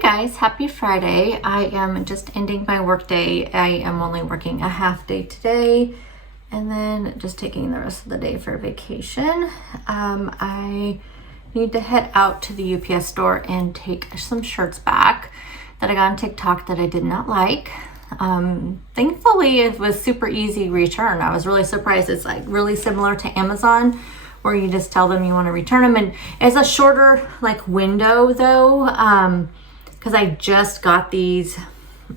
Guys, happy Friday. I am just ending my work day. I am only working a half day today and then just taking the rest of the day for vacation. I need to head out to the UPS store and take some shirts back that I got on TikTok that I did not like. Thankfully it was super easy return. I was really surprised. It's like really similar to Amazon where you just tell them you want to return them, and it's a shorter like window though, because I just got these,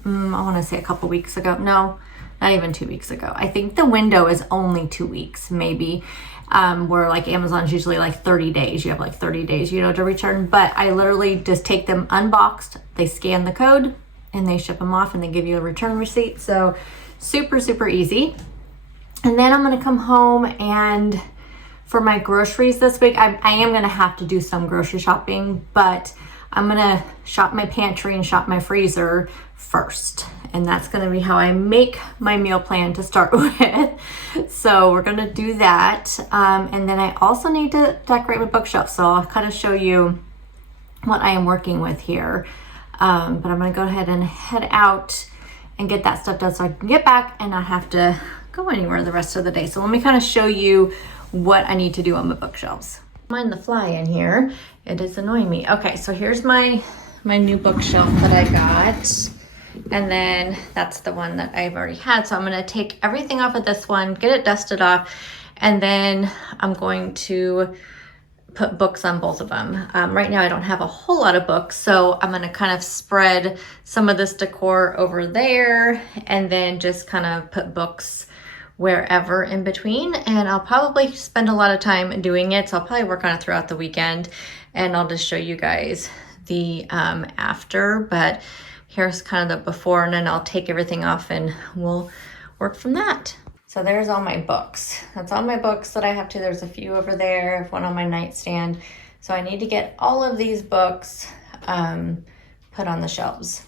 I want to say a couple weeks ago. No, not even 2 weeks ago. I think the window is only 2 weeks, maybe, where like Amazon's usually like 30 days. You have like 30 days, to return. But I literally just take them unboxed. They scan the code and they ship them off and they give you a return receipt. So super, super easy. And then I'm going to come home, and for my groceries this week, I am going to have to do some grocery shopping, but I'm gonna shop my pantry and shop my freezer first. And that's gonna be how I make my meal plan to start with. So we're gonna do that. And then I also need to decorate my bookshelf. So I'll kind of show you what I am working with here. But I'm gonna go ahead and head out and get that stuff done so I can get back and not have to go anywhere the rest of the day. So let me kind of show you what I need to do on my bookshelves. Mind the fly in here. It is annoying me. Okay, so here's my new bookshelf that I got. And then that's the one that I've already had. So I'm gonna take everything off of this one, get it dusted off, and then I'm going to put books on both of them. Right now I don't have a whole lot of books, so I'm gonna kind of spread some of this decor over there and then just kind of put books wherever in between. And I'll probably spend a lot of time doing it, so I'll probably work on it throughout the weekend, and I'll just show you guys the after. But here's kind of the before, and then I'll take everything off and we'll work from that. So there's all my books. That's all my books that I have to. There's a few over there. I have one on my nightstand. So I need to get all of these books put on the shelves.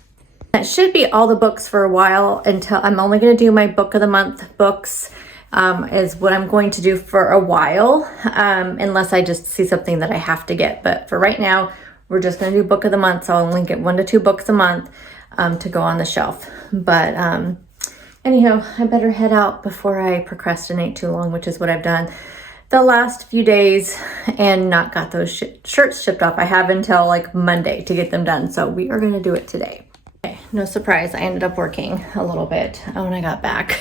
That should be all the books for a while, until I'm only going to do my book of the month books, is what I'm going to do for a while, unless I just see something that I have to get. But for right now, we're just going to do book of the month. So I'll only get 1 to 2 books a month to go on the shelf. But anyhow, I better head out before I procrastinate too long, which is what I've done the last few days and not got those shirts shipped off. I have until like Monday to get them done. So we are going to do it today. No surprise, I ended up working a little bit when I got back.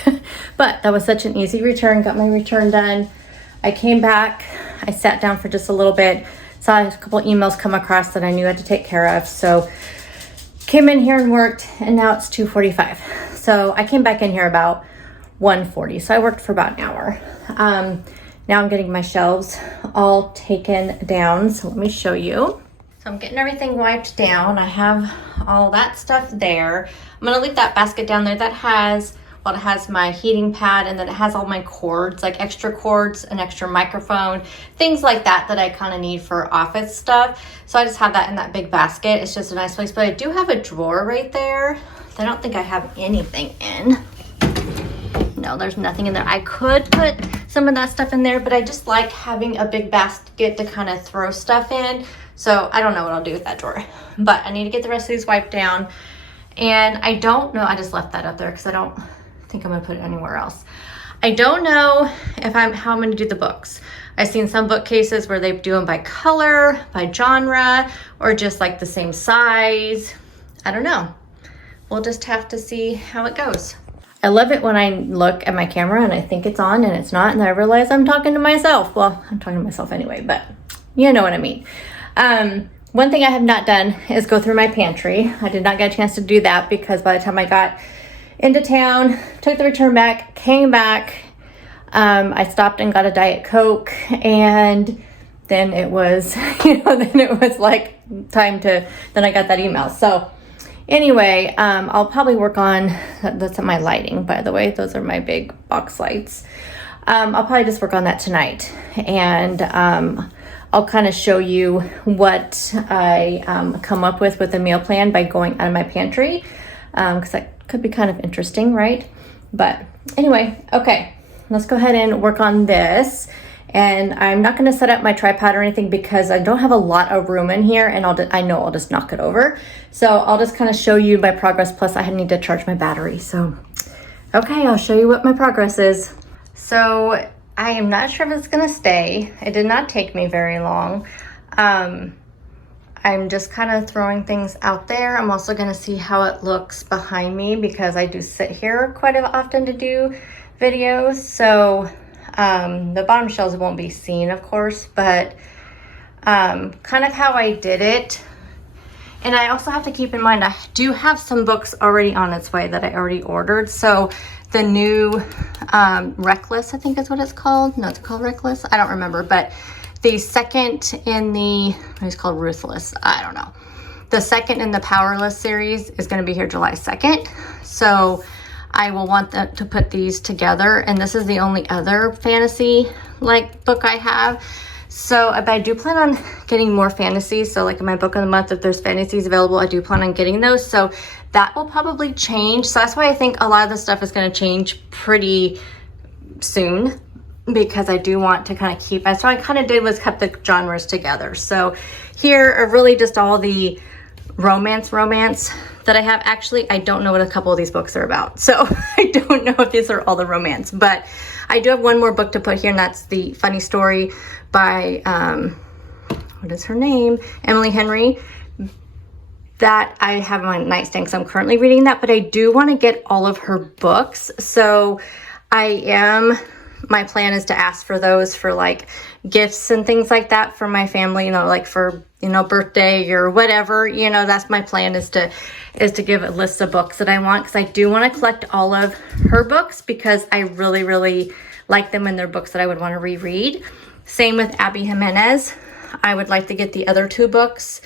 But that was such an easy return. Got my return done. I came back, I sat down for just a little bit, saw a couple emails come across that I knew I had to take care of. So came in here and worked, and now it's 2:45. So I came back in here about 1:40. So I worked for about an hour. Now I'm getting my shelves all taken down. So let me show you. So I'm getting everything wiped down. I have all that stuff there. I'm gonna leave that basket down there that has, well, it has my heating pad, and then it has all my cords, like extra cords, an extra microphone, things like that that I kind of need for office stuff. So I just have that in that big basket. It's just a nice place, but I do have a drawer right there. I don't think I have anything in. No, there's nothing in there. I could put some of that stuff in there, but I just like having a big basket to kind of throw stuff in. So I don't know what I'll do with that drawer, but I need to get the rest of these wiped down. And I don't know, I just left that up there because I don't think I'm gonna put it anywhere else. I don't know if how I'm gonna do the books. I've seen some bookcases where they do them by color, by genre, or just like the same size. I don't know. We'll just have to see how it goes. I love it when I look at my camera and I think it's on and it's not, and I realize I'm talking to myself. Well, I'm talking to myself anyway, but you know what I mean. One thing I have not done is go through my pantry. I did not get a chance to do that because by the time I got into town, took the return back, came back, I stopped and got a Diet Coke, and then it was, then it was like time to, then I got that email. So anyway, I'll probably work on, that's my lighting, by the way. Those are my big box lights. I'll probably just work on that tonight, and I'll kind of show you what I come up with a meal plan by going out of my pantry, because that could be kind of interesting, right? But anyway, okay, let's go ahead and work on this. And I'm not going to set up my tripod or anything because I don't have a lot of room in here, and I know I'll just knock it over. So I'll just kind of show you my progress. Plus I need to charge my battery. So, okay, I'll show you what my progress is. So I am not sure if it's going to stay. It did not take me very long. I'm just kind of throwing things out there. I'm also going to see how it looks behind me because I do sit here quite often to do videos. So the bottom shelves won't be seen, of course, but kind of how I did it. And I also have to keep in mind, I do have some books already on its way that I already ordered. So the new Reckless, I think is what it's called. No, it's called Reckless. I don't remember, but the second in the, it's called Ruthless. I don't know. The second in the Powerless series is going to be here July 2nd. So I will want to put these together. And this is the only other fantasy like book I have. So but I do plan on getting more fantasies. So like in my book of the month, if there's fantasies available, I do plan on getting those. So that will probably change. So that's why I think a lot of the stuff is going to change pretty soon, because I do want to kind of keep, so I kind of did was kept the genres together. So here are really just all the romance that I have. Actually, I don't know what a couple of these books are about. So I don't know if these are all the romance, but I do have one more book to put here, and that's the funny story by, what is her name? Emily Henry. That I have on my nightstand because I'm currently reading that, but I do want to get all of her books. So my plan is to ask for those for like gifts and things like that for my family, like for, birthday or whatever, that's my plan is to give a list of books that I want. Cause I do want to collect all of her books because I really, really like them, and they're books that I would want to reread. Same with Abby Jimenez. I would like to get the other 2 books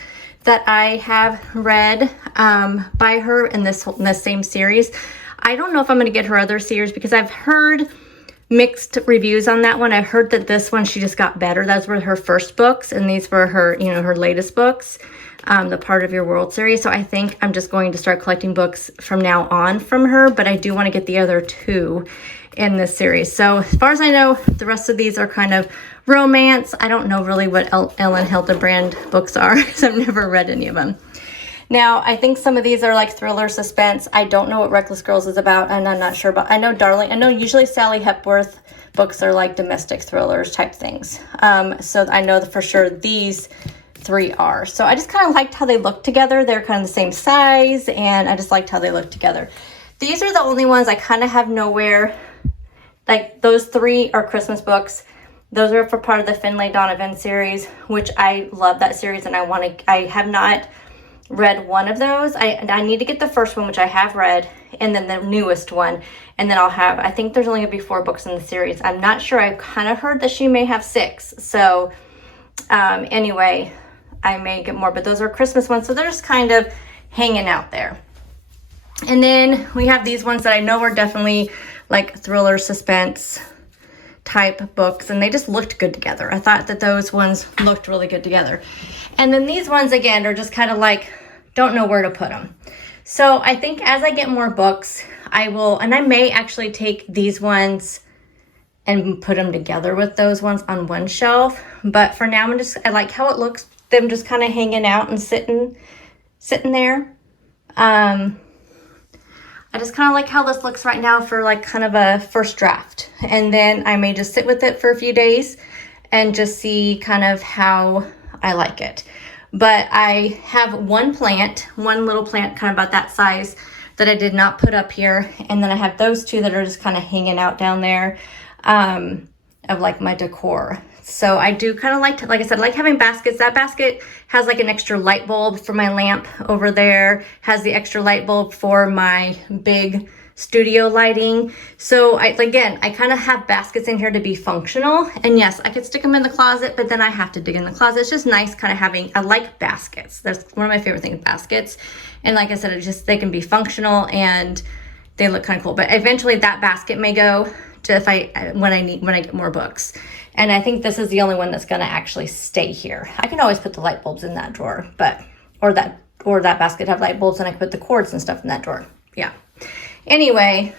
that I have read by her in this same series. I don't know if I'm going to get her other series because I've heard mixed reviews on that one. I heard that this one, she just got better. Those were her first books, and these were her, her latest books, the Part of Your World series. So I think I'm just going to start collecting books from now on from her, but I do want to get the other 2 in this series. So as far as I know, the rest of these are kind of romance. I don't know really what Ellen Hildebrand books are because I've never read any of them. Now, I think some of these are like thriller, suspense. I don't know what Reckless Girls is about, and I'm not sure about. I know usually Sally Hepworth books are like domestic thrillers type things. So I know that for sure these 3 are. So I just kind of liked how they look together. They're kind of the same size, and I just liked how they look together. These are the only ones I kind of have nowhere. Like those 3 are Christmas books. Those are for part of the Finlay Donovan series, which I love that series, and I have not read one of those. I need to get the first one, which I have read, and then the newest one, and then I think there's only gonna be 4 books in the series. I'm not sure. I kind of heard that she may have 6. So anyway, I may get more, but those are Christmas ones, so they're just kind of hanging out there. And then we have these ones that I know are definitely like thriller, suspense type books, and they just looked good together. I thought that those ones looked really good together. And then these ones, again, are just kind of like, don't know where to put them. So I think as I get more books, I may actually take these ones and put them together with those ones on one shelf. But for now, I like how it looks, them just kind of hanging out and sitting there. I just kind of like how this looks right now for like kind of a first draft. And then I may just sit with it for a few days and just see kind of how I like it. But I have one little plant kind of about that size that I did not put up here. And then I have those 2 that are just kind of hanging out down there of like my decor. So I do kind of like I said, like having baskets. That basket has like an extra light bulb for my lamp over there, has the extra light bulb for my big studio lighting. So I kind of have baskets in here to be functional. And yes, I could stick them in the closet, but then I have to dig in the closet. It's just nice kind of I like baskets. That's one of my favorite things, baskets. And like I said, they can be functional and they look kind of cool. But eventually that basket may go to when I get more books. And I think this is the only one that's going to actually stay here. I can always put the light bulbs in that drawer, or that basket have light bulbs, and I can put the cords and stuff in that drawer. Yeah. Anyway,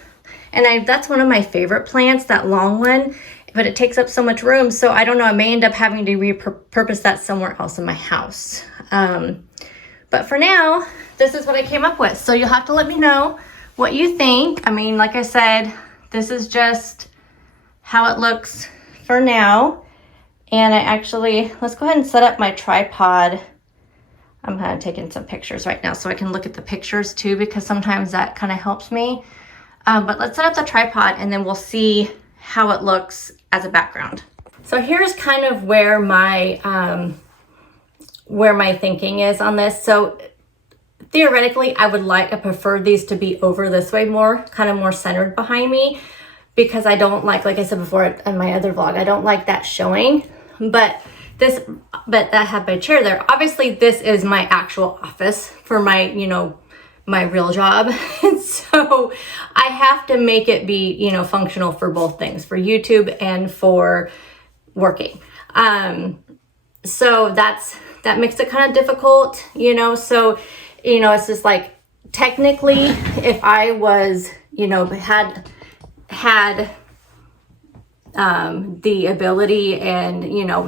and that's one of my favorite plants, that long one. but it takes up so much room. So I don't know, I may end up having to repurpose that somewhere else in my house. But for now, this is what I came up with. So you'll have to let me know what you think. I mean, like I said, this is just how it looks for now. And I actually, let's go ahead and set up my tripod. I'm kind of taking some pictures right now so I can look at the pictures too, because sometimes that kind of helps me. But let's set up the tripod and then we'll see how it looks as a background. So here's kind of where my thinking is on this. So theoretically, I prefer these to be over this way more, kind of more centered behind me, because I don't like I said before in my other vlog, I don't like that showing. But I have my chair there. Obviously, this is my actual office for my, my real job. And so I have to make it be, functional for both things, for YouTube and for working. So that makes it kind of difficult, so, it's just like, technically, if I was, had the ability and,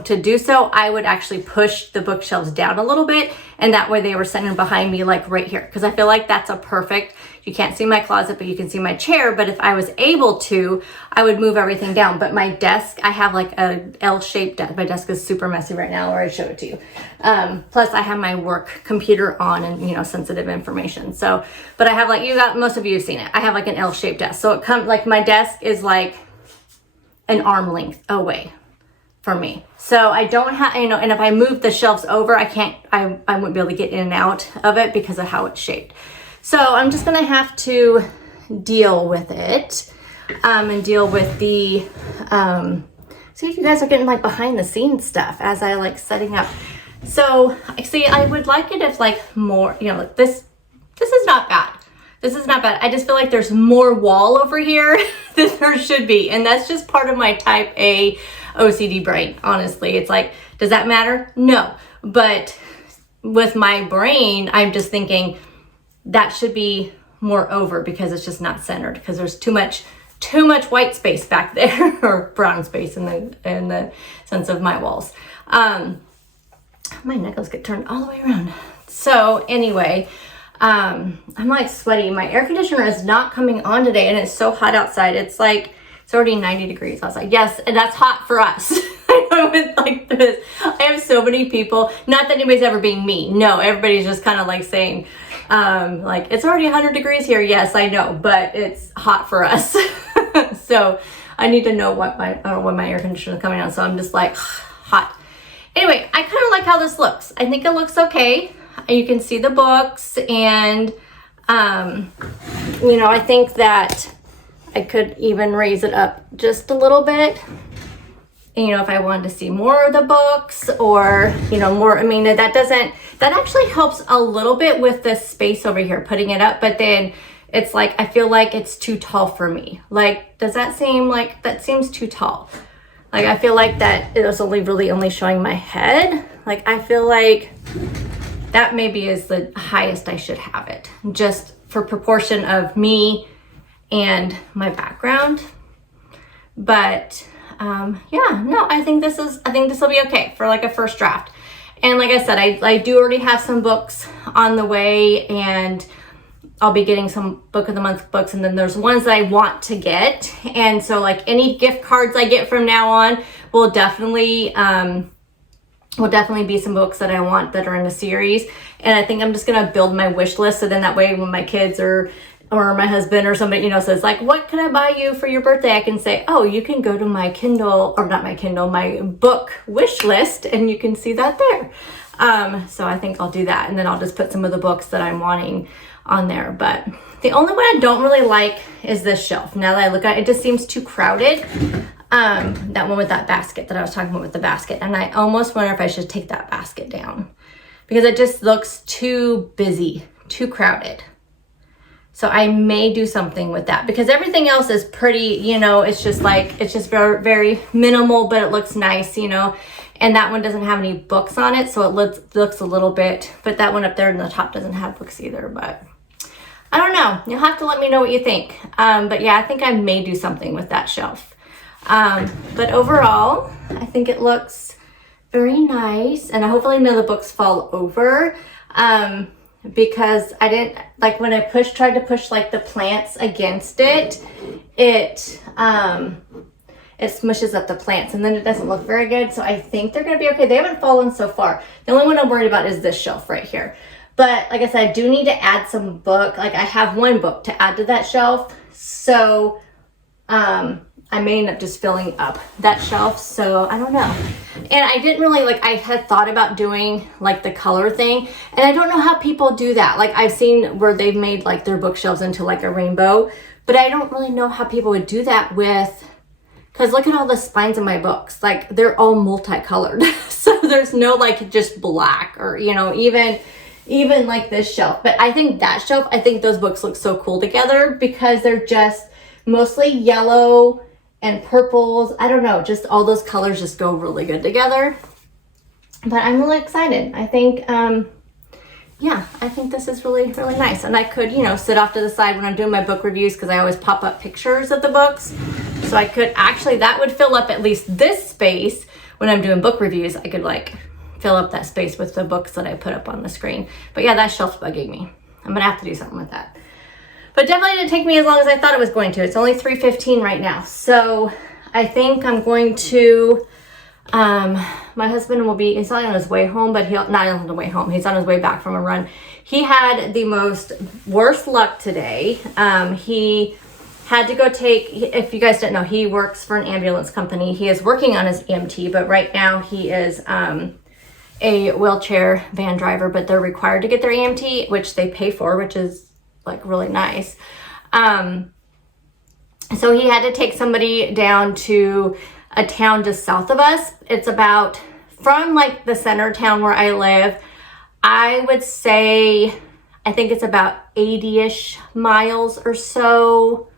to do so, I would actually push the bookshelves down a little bit. And that way they were sitting behind me, like right here. Cause I feel like that's a perfect, you can't see my closet, but you can see my chair. But if I was able to, I would move everything down. But my desk, I have like a L-shaped desk. My desk is super messy right now, or I'd show it to you. Plus I have my work computer on and, sensitive information. So, but I have most of you have seen it. I have like an L-shaped desk. So it comes like my desk is like an arm length away from me. So I don't have, and if I move the shelves over, I wouldn't be able to get in and out of it because of how it's shaped. So I'm just going to have to deal with it, and deal with the, see if you guys are getting like behind the scenes stuff as I like setting up. So see, I would like it if like more, this is not bad. This is not bad. I just feel like there's more wall over here than there should be. And that's just part of my type A OCD brain, honestly. It's like, does that matter? No. But with my brain, I'm just thinking that should be more over because it's just not centered, because there's too much white space back there, or brown space in the sense of my walls. My necklace get turned all the way around. So anyway, I'm like sweaty. My air conditioner is not coming on today, and it's so hot outside. It's already 90 degrees outside. Yes, and that's hot for us. I know it's like this. I have so many people, not that anybody's ever being mean. No, everybody's just kind of like saying, like, it's already 100 degrees here. Yes, I know, but it's hot for us. So I need to know when my air conditioner is coming on. So I'm just like hot. Anyway, I kind of like how this looks. I think it looks okay. You can see the books, and I think that I could even raise it up just a little bit, if I wanted to see more of the books, or more. I mean, that actually helps a little bit with the space over here, putting it up. But then it's like, I feel like it's too tall for me. Like, does that seem like that seems too tall? Like, I feel like that it was only showing my head. Like, I feel like that maybe is the highest I should have it, just for proportion of me and my background. But yeah, no, I think this will be okay for like a first draft. And like I said, I do already have some books on the way, and I'll be getting some book of the month books, and then there's ones that I want to get. And so like any gift cards I get from now on will definitely be some books that I want that are in the series. And I think I'm just gonna build my wish list, so then that way when my kids or my husband or somebody, says like, what can I buy you for your birthday? I can say, oh, you can go to my Kindle, or not my Kindle, my book wish list, and you can see that there. So I think I'll do that, and then I'll just put some of the books that I'm wanting on there. But the only one I don't really like is this shelf. Now that I look at it, it just seems too crowded. That one with that basket that I was talking about with the basket. And I almost wonder if I should take that basket down, because it just looks too busy, too crowded. So I may do something with that, because everything else is pretty, it's just very, very minimal, but it looks nice, and that one doesn't have any books on it. So it looks a little bit, but that one up there in the top doesn't have books either. But I don't know. You'll have to let me know what you think. But yeah, I think I may do something with that shelf. But overall, I think it looks very nice, and hopefully none of the books fall over, because I didn't, like when I tried to push like the plants against it, it smushes up the plants and then it doesn't look very good. So I think they're gonna be okay. They haven't fallen so far. The only one I'm worried about is this shelf right here. But like I said, I do need to add some book. Like I have one book to add to that shelf. So I may end up just filling up that shelf. So I don't know. And I didn't really, like, I had thought about doing like the color thing. And I don't know how people do that. Like I've seen where they've made like their bookshelves into like a rainbow. But I don't really know how people would do that with, because look at all the spines of my books. Like they're all multicolored. So there's no like just black or, you know, even like this shelf. But I think that shelf, I think those books look so cool together because they're just mostly yellow and purples. I don't know, just all those colors just go really good together. But I'm really excited. I think, yeah, I think this is really, really nice. And I could, you know, sit off to the side when I'm doing my book reviews because I always pop up pictures of the books. So I could actually, that would fill up at least this space when I'm doing book reviews. I could like fill up that space with the books that I put up on the screen. But yeah, that shelf's bugging me. I'm gonna have to do something with that. But definitely didn't take me as long as I thought it was going to. It's only 3:15 right now. So I think I'm going to, my husband will be, he's not on his way home, but he'll, not on the way home, he's on his way back from a run. He had the worst luck today. He had to go take, if you guys didn't know, he works for an ambulance company. He is working on his EMT, but right now he is a wheelchair van driver, but they're required to get their EMT, which they pay for, which is like really nice. So he had to take somebody down to a town just south of us. It's about, from like the center town where I live, I would say, I think it's about 80-ish miles or so.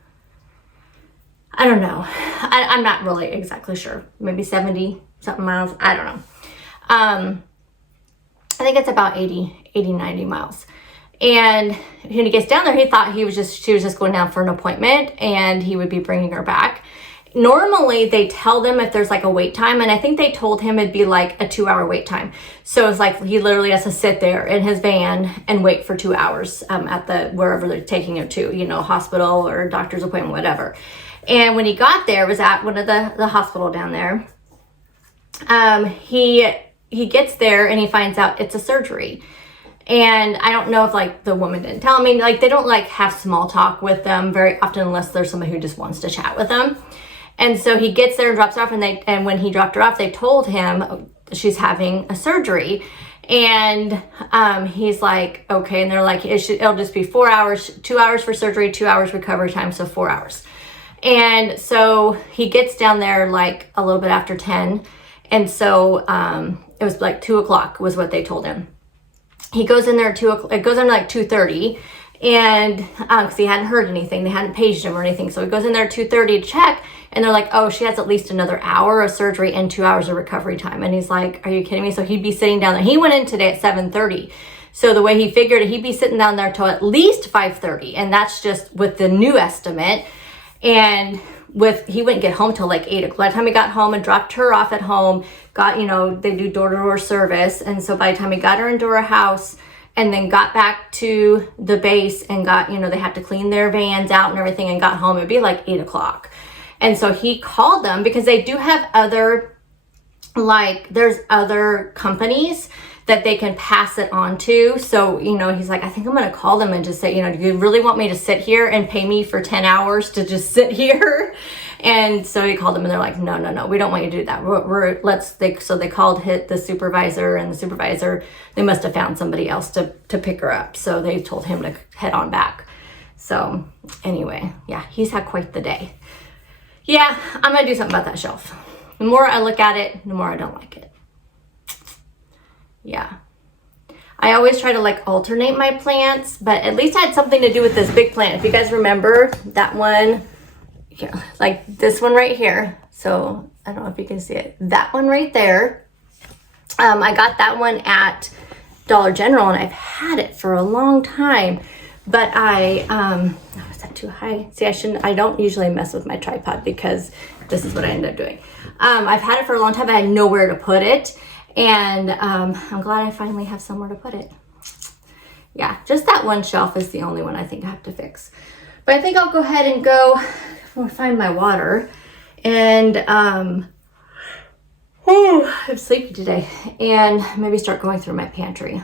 I don't know. I'm not really exactly sure. Maybe 70 something miles. I don't know. I think it's about 80, 90 miles. And when he gets down there, he thought she was just going down for an appointment and he would be bringing her back. Normally they tell them if there's like a wait time, and I think they told him it'd be like a 2-hour wait time. So it's like he literally has to sit there in his van and wait for 2 hours at the wherever they're taking him to, you know, hospital or doctor's appointment, whatever. And when he got there, it was at one of the hospital down there. He gets there and he finds out it's a surgery. And I don't know if like the woman didn't tell me, like they don't like have small talk with them very often unless there's somebody who just wants to chat with them. And so he gets there and drops her off, and when he dropped her off, they told him she's having a surgery. And he's like, okay. And they're like, it'll just be 4 hours, 2 hours for surgery, 2 hours recovery time, so 4 hours. And so he gets down there like a little bit after 10. And so it was like 2 o'clock was what they told him. He goes in there at 2 o'clock, it goes in like 2:30, and because he hadn't heard anything, they hadn't paged him or anything. So he goes in there at 2:30 to check, and they're like, oh, she has at least another hour of surgery and 2 hours of recovery time. And he's like, are you kidding me? So he'd be sitting down there. He went in today at 7:30. So the way he figured it, he'd be sitting down there till at least 5:30. And that's just with the new estimate. And he wouldn't get home till like 8 o'clock. By the time he got home and dropped her off at home, they do door-to-door service. And so by the time he got her into her house and then got back to the base and they have to clean their vans out and everything and got home, it'd be like 8 o'clock. And so he called them because they do have there's other companies that they can pass it on to. So, he's like, I think I'm going to call them and just say, do you really want me to sit here and pay me for 10 hours to just sit here? And so he called them and they're like, no, we don't want you to do that. So they called the supervisor, and the supervisor, they must have found somebody else to pick her up. So they told him to head on back. So anyway, yeah, he's had quite the day. Yeah, I'm going to do something about that shelf. The more I look at it, the more I don't like it. Yeah. I always try to alternate my plants, but at least I had something to do with this big plant. If you guys remember that one, here, like this one right here. So I don't know if you can see it. That one right there. I got that one at Dollar General and I've had it for a long time, But oh, is that too high? See, I don't usually mess with my tripod because this is what I end up doing. I've had it for a long time, but I had nowhere to put it. And I'm glad I finally have somewhere to put it. Yeah, just that one shelf is the only one I think I have to fix. But I think I'll go ahead and go find my water. And I'm sleepy today. And maybe start going through my pantry.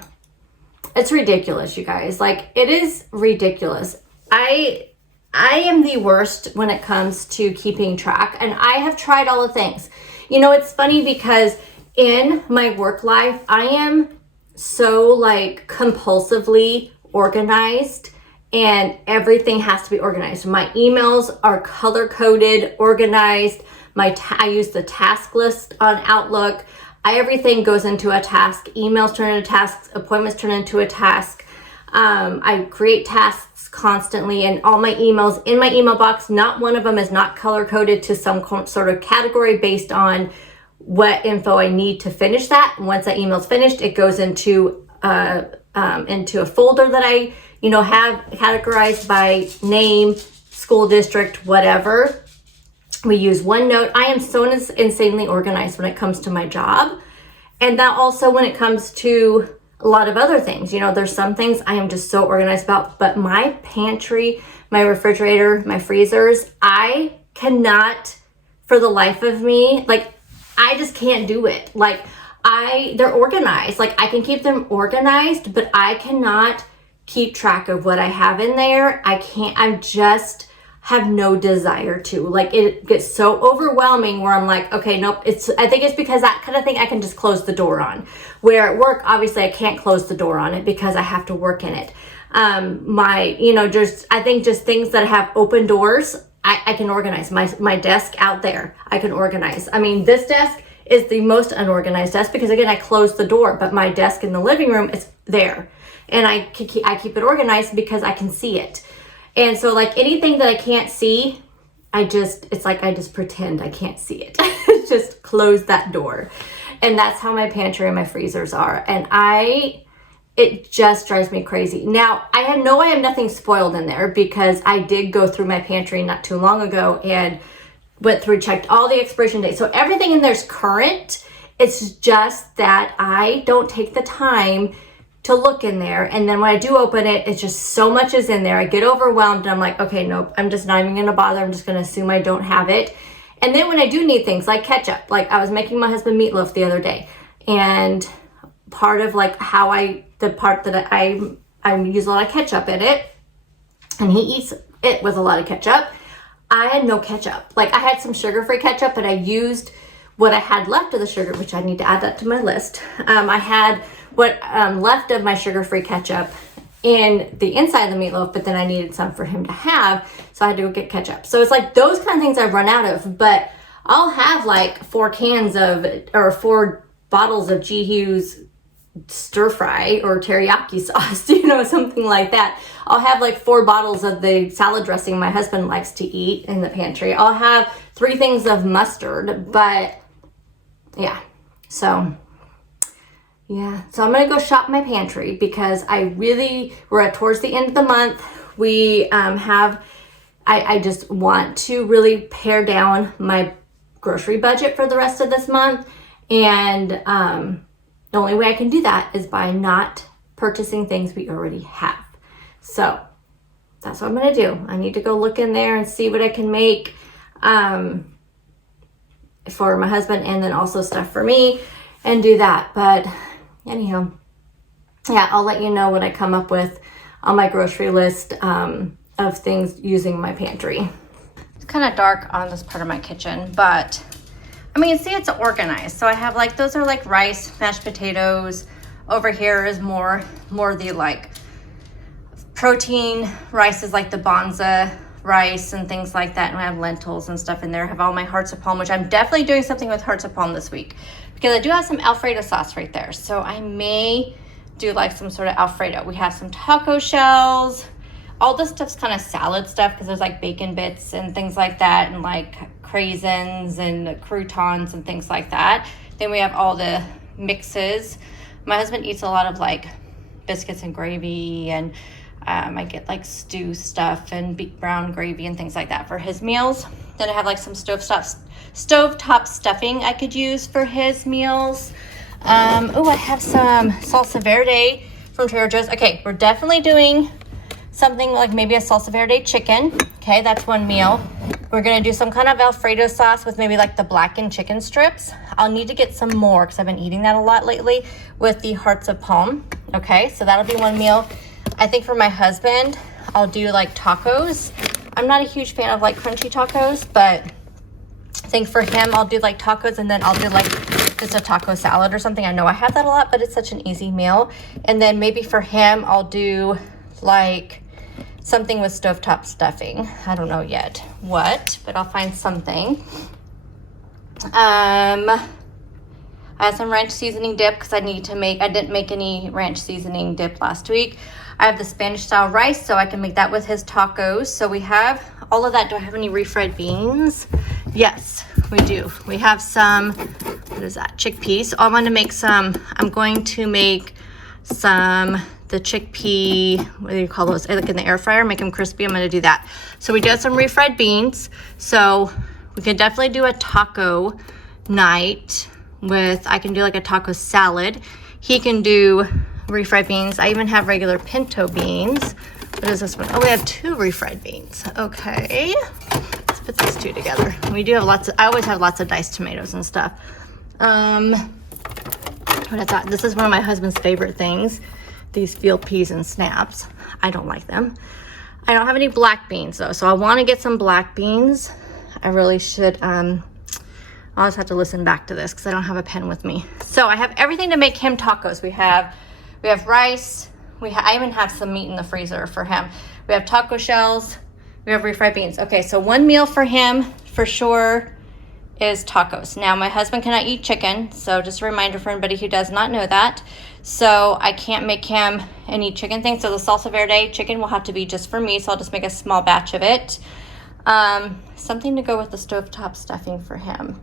It's ridiculous, you guys. Like, it is ridiculous. I am the worst when it comes to keeping track. And I have tried all the things. You know, it's funny because in my work life, I am so like compulsively organized, and everything has to be organized. My emails are color coded, organized. I use the task list on Outlook. Everything goes into a task. Emails turn into tasks. Appointments turn into a task. I create tasks constantly, and all my emails in my email box, not one of them is not color coded to some sort of category based on what info I need to finish that. And once that email's finished, it goes into a folder that I, have categorized by name, school district, whatever. We use OneNote. I am so insanely organized when it comes to my job. And that also when it comes to a lot of other things. There's some things I am just so organized about, but my pantry, my refrigerator, my freezers, I cannot for the life of me, like, I just can't do it. Like, they're organized. Like, I can keep them organized, but I cannot keep track of what I have in there. I just have no desire to. Like, it gets so overwhelming where I'm like, okay, nope. I think it's because that kind of thing I can just close the door on. Where at work, obviously I can't close the door on it because I have to work in it. I think just things that have open doors, I can organize. My desk out there, I can organize. I mean, this desk is the most unorganized desk because, again, I closed the door, but my desk in the living room is there. And I keep it organized because I can see it. And so, like, anything that I can't see, it's like I just pretend I can't see it. Just close that door. And that's how my pantry and my freezers are. And it just drives me crazy. Now, I have nothing spoiled in there because I did go through my pantry not too long ago and checked all the expiration dates. So everything in there's current. It's just that I don't take the time to look in there. And then when I do open it, it's just so much is in there. I get overwhelmed and I'm like, okay, nope, I'm just not even gonna bother. I'm just gonna assume I don't have it. And then when I do need things like ketchup, like I was making my husband meatloaf the other day, and part of like the part that I use a lot of ketchup in it, and he eats it with a lot of ketchup. I had no ketchup. Like, I had some sugar-free ketchup, but I used what I had left of the sugar, which I need to add that to my list. I had what left of my sugar-free ketchup in the inside of the meatloaf, but then I needed some for him to have, so I had to go get ketchup. So it's like those kind of things I've run out of, but I'll have like 4 bottles of G. Hughes stir fry or teriyaki sauce, something like that. I'll have like 4 bottles of the salad dressing my husband likes to eat in the pantry. I'll have 3 things of mustard, but yeah. So I'm gonna go shop my pantry because we're towards the end of the month. We I just want to really pare down my grocery budget for the rest of this month, and the only way I can do that is by not purchasing things we already have. So that's what I'm gonna do. I need to go look in there and see what I can make for my husband, and then also stuff for me, and do that. But anyhow, yeah, I'll let you know what I come up with on my grocery list of things using my pantry. It's kind of dark on this part of my kitchen, but I mean, see, it's organized. So I have like, those are like rice, mashed potatoes. Over here is more the like protein rice, is like the bonza rice and things like that. And I have lentils and stuff in there. I have all my hearts of palm, which I'm definitely doing something with hearts of palm this week because I do have some Alfredo sauce right there. So I may do like some sort of Alfredo. We have some taco shells. All this stuff's kind of salad stuff because there's like bacon bits and things like that, and like craisins and croutons and things like that. Then we have all the mixes. My husband eats a lot of like biscuits and gravy and I get like stew stuff and brown gravy and things like that for his meals. Then I have like some stovetop stuffing I could use for his meals. Oh, I have some salsa verde from Trader Joe's. Okay, we're definitely doing something like maybe a salsa verde chicken. Okay, that's one meal. We're gonna do some kind of Alfredo sauce with maybe like the blackened chicken strips. I'll need to get some more because I've been eating that a lot lately with the hearts of palm. Okay, so that'll be one meal. I think for my husband, I'll do like tacos. I'm not a huge fan of like crunchy tacos, but I think for him, I'll do like tacos, and then I'll do like just a taco salad or something. I know I have that a lot, but it's such an easy meal. And then maybe for him, I'll do like something with stovetop stuffing. I don't know yet what, but I'll find something. I have some ranch seasoning dip because I didn't make any ranch seasoning dip last week. I have the Spanish style rice, so I can make that with his tacos. So we have all of that. Do I have any refried beans? Yes, we do. We have some, what is that? Chickpeas. So I'm going to make some, the chickpea, what do you call those? Like in the air fryer, make them crispy. I'm going to do that. So we do have some refried beans. So we can definitely do a taco night with, I can do like a taco salad. He can do refried beans. I even have regular pinto beans. What is this one? Oh, we have 2 refried beans. Okay. Let's put these 2 together. We do have I always have lots of diced tomatoes and stuff. What is that? This is one of my husband's favorite things. These field peas and snaps. I don't like them. I don't have any black beans though, so I want to get some black beans. I really should. I'll just have to listen back to this because I don't have a pen with me. So I have everything to make him tacos. We have rice. I even have some meat in the freezer for him. We have taco shells. We have refried beans. Okay, so one meal for him for sure is tacos. Now my husband cannot eat chicken, so just a reminder for anybody who does not know that. So I can't make him any chicken things. So the salsa verde chicken will have to be just for me, so I'll just make a small batch of it. Something to go with the stovetop stuffing for him.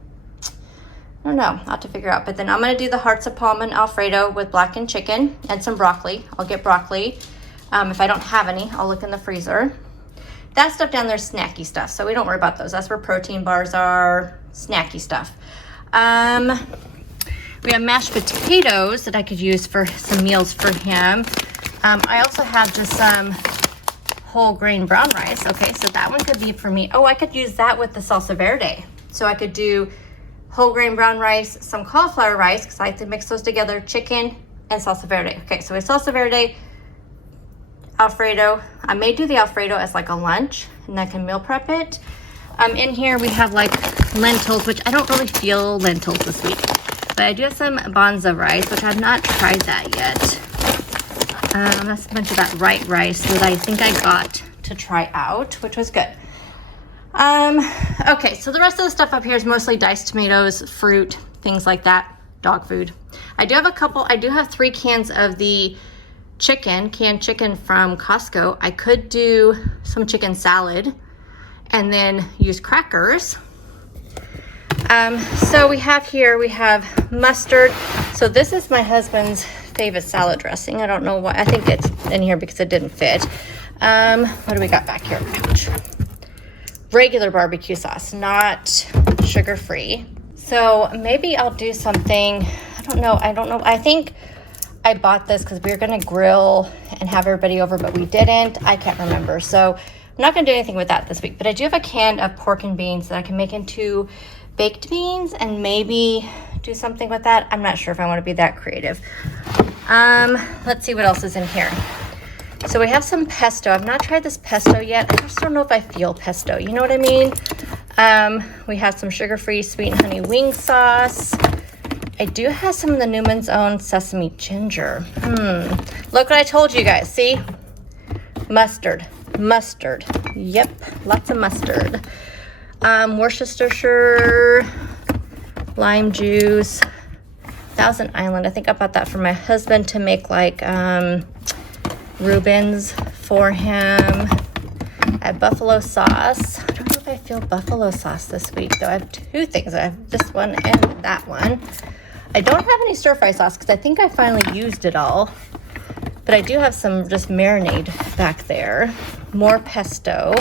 I don't know, I'll have to figure out. But then I'm gonna do the hearts of palm and Alfredo with blackened chicken and some broccoli. I'll get broccoli. If I don't have any, I'll look in the freezer. That stuff down there is snacky stuff, so we don't worry about those. That's where protein bars are, snacky stuff. We have mashed potatoes that I could use for some meals for him. I also have just some whole grain brown rice. Okay, so that one could be for me. Oh, I could use that with the salsa verde. So I could do whole grain brown rice, some cauliflower rice, because I like to mix those together, chicken and salsa verde. Okay, so with salsa verde, Alfredo. I may do the Alfredo as like a lunch, and I can meal prep it. In here we have like lentils, which I don't really feel lentils this week, but I do have some bonza rice, which I've not tried that yet. That's a bunch of that white rice that I think I got to try out, which was good. Okay, so the rest of the stuff up here is mostly diced tomatoes, fruit, things like that, dog food. I do have 3 cans of the canned chicken from Costco. I could do some chicken salad and then use crackers. So we have mustard. So this is my husband's favorite salad dressing. I don't know why. I think it's in here because it didn't fit. What do we got back here? Ouch. Regular barbecue sauce, not sugar-free. So maybe I'll do something. I don't know. I think I bought this because we were going to grill and have everybody over, but we didn't. I can't remember. So I'm not going to do anything with that this week. But I do have a can of pork and beans that I can make into baked beans and maybe do something with that. I'm not sure if I want to be that creative. Let's see what else is in here. So we have some pesto. I've not tried this pesto yet. I just don't know if I feel pesto. You know what I mean? We have some sugar-free sweet and honey wing sauce. I do have some of the Newman's Own sesame ginger. Look what I told you guys. See? Mustard. Yep, lots of mustard. Worcestershire, lime juice, Thousand Island. I think I bought that for my husband to make like Reubens for him. I have buffalo sauce. I don't know if I feel buffalo sauce this week though. I have 2 things. I have this one and that one. I don't have any stir fry sauce because I think I finally used it all. But I do have some just marinade back there. More pesto.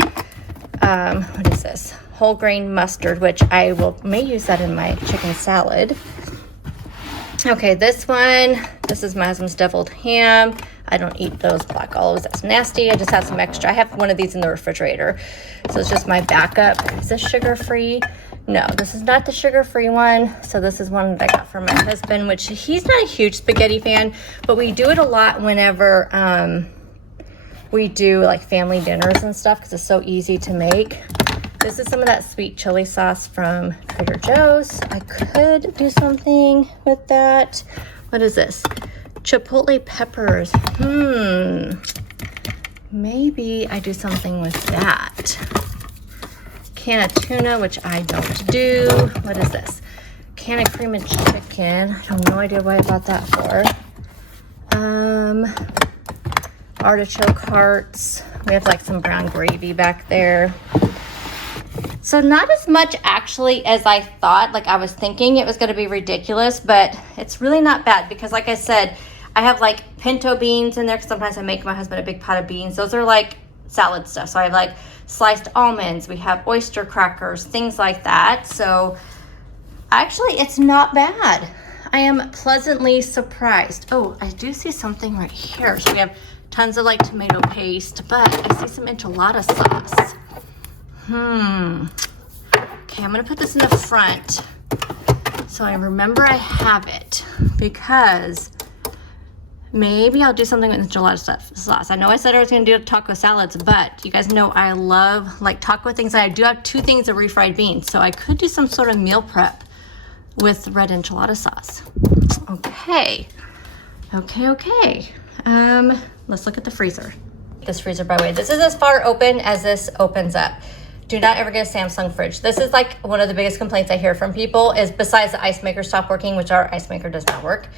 What is this? Whole grain mustard, which I may use that in my chicken salad. Okay, this is my husband's deviled ham. I don't eat those black olives, that's nasty. I just have some extra. I have one of these in the refrigerator. So it's just my backup. Is this sugar-free? No, this is not the sugar-free one. So this is one that I got from my husband, which he's not a huge spaghetti fan, but we do it a lot whenever we do like family dinners and stuff because it's so easy to make. This is some of that sweet chili sauce from Trader Joe's. I could do something with that. What is this? Chipotle peppers. Maybe I do something with that. Can of tuna, which I don't do. What is this? Can of cream and chicken. I have no idea what I bought that for. Artichoke hearts. We have like some brown gravy back there. So not as much actually as I thought. Like I was thinking it was going to be ridiculous, but it's really not bad because like I said, I have like pinto beans in there because sometimes I make my husband a big pot of beans. Those are like salad stuff. So I have like sliced almonds. We have oyster crackers, things like that. So actually it's not bad. I am pleasantly surprised. Oh, I do see something right here. So we have tons of like tomato paste, but I see some enchilada sauce. Okay, I'm gonna put this in the front so I remember I have it because maybe I'll do something with enchilada sauce. I know I said I was gonna do taco salads, but you guys know I love like taco things. And I do have 2 things of refried beans, so I could do some sort of meal prep with red enchilada sauce. Okay. Let's look at the freezer. This freezer, by the way, this is as far open as this opens up. Do not ever get a Samsung fridge. This is like one of the biggest complaints I hear from people is besides the ice maker stopped working, which our ice maker does not work.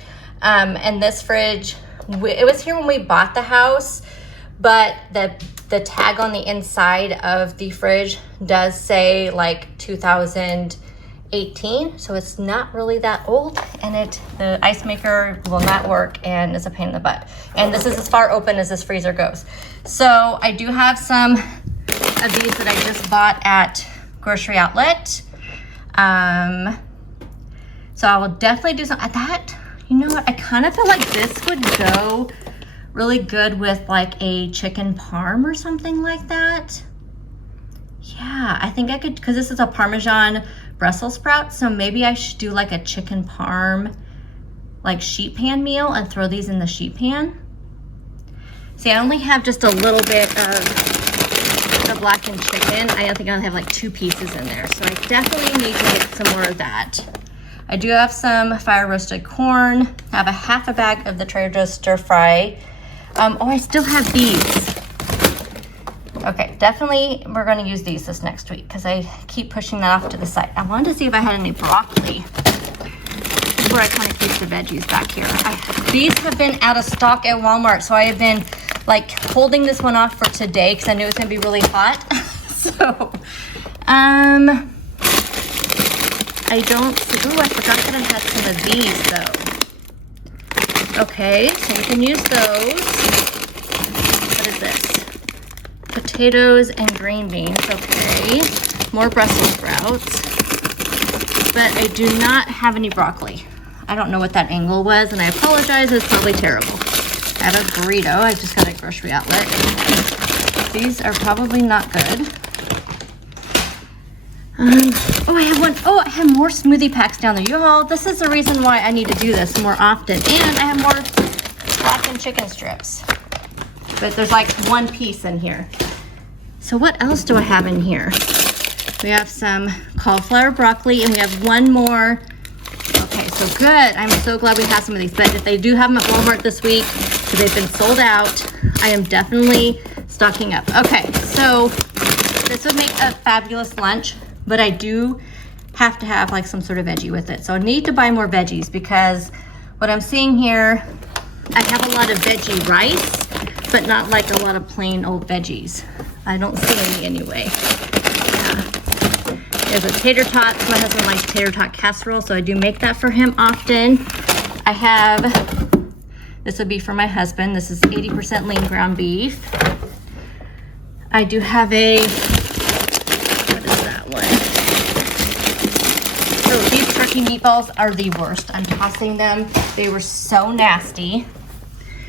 And this fridge, it was here when we bought the house, but the tag on the inside of the fridge does say like 2018, so it's not really that old, and the ice maker will not work and it's a pain in the butt. And this is as far open as this freezer goes. So I do have some of these that I just bought at grocery outlet. So I will definitely do some of that. You know what? I kind of feel like this would go really good with like a chicken parm or something like that. Yeah, I think I could, because this is a Parmesan Brussels sprout, so maybe I should do like a chicken parm, like sheet pan meal and throw these in the sheet pan. See, I only have just a little bit of the blackened chicken. I think I'll have like 2 pieces in there, so I definitely need to get some more of that. I do have some fire roasted corn. I have a half a bag of the Trader Joe's stir fry. Oh, I still have these. Okay, definitely we're going to use these this next week because I keep pushing that off to the side. I wanted to see if I had any broccoli. This is where I kind of keep the veggies back here. These have been out of stock at Walmart, so I have been like holding this one off for today because I knew it was going to be really hot. So, I don't see, ooh, I forgot that I had some of these though. Okay, so we can use those. What is this? Potatoes and green beans, okay. More Brussels sprouts. But I do not have any broccoli. I don't know what that angle was, and I apologize, it's probably terrible. I have a burrito, I just got a grocery outlet. These are probably not good. Oh, I have one. Oh, I have more smoothie packs down there. Y'all, this is the reason why I need to do this more often. And I have more blackened chicken strips. But there's like 1 piece in here. So what else do I have in here? We have some cauliflower broccoli, and we have one more. Okay, so good. I'm so glad we have some of these. But if they do have them at Walmart this week, because they've been sold out, I am definitely stocking up. Okay, so this would make a fabulous lunch. But I do have to have like some sort of veggie with it. So I need to buy more veggies because what I'm seeing here, I have a lot of veggie rice, but not like a lot of plain old veggies. I don't see any anyway. Yeah. There's a tater tots. My husband likes tater tot casserole, so I do make that for him often. I have This would be for my husband. This is 80% lean ground beef. I do have a, what is that one? Oh, these turkey meatballs are the worst. I'm tossing them. They were so nasty.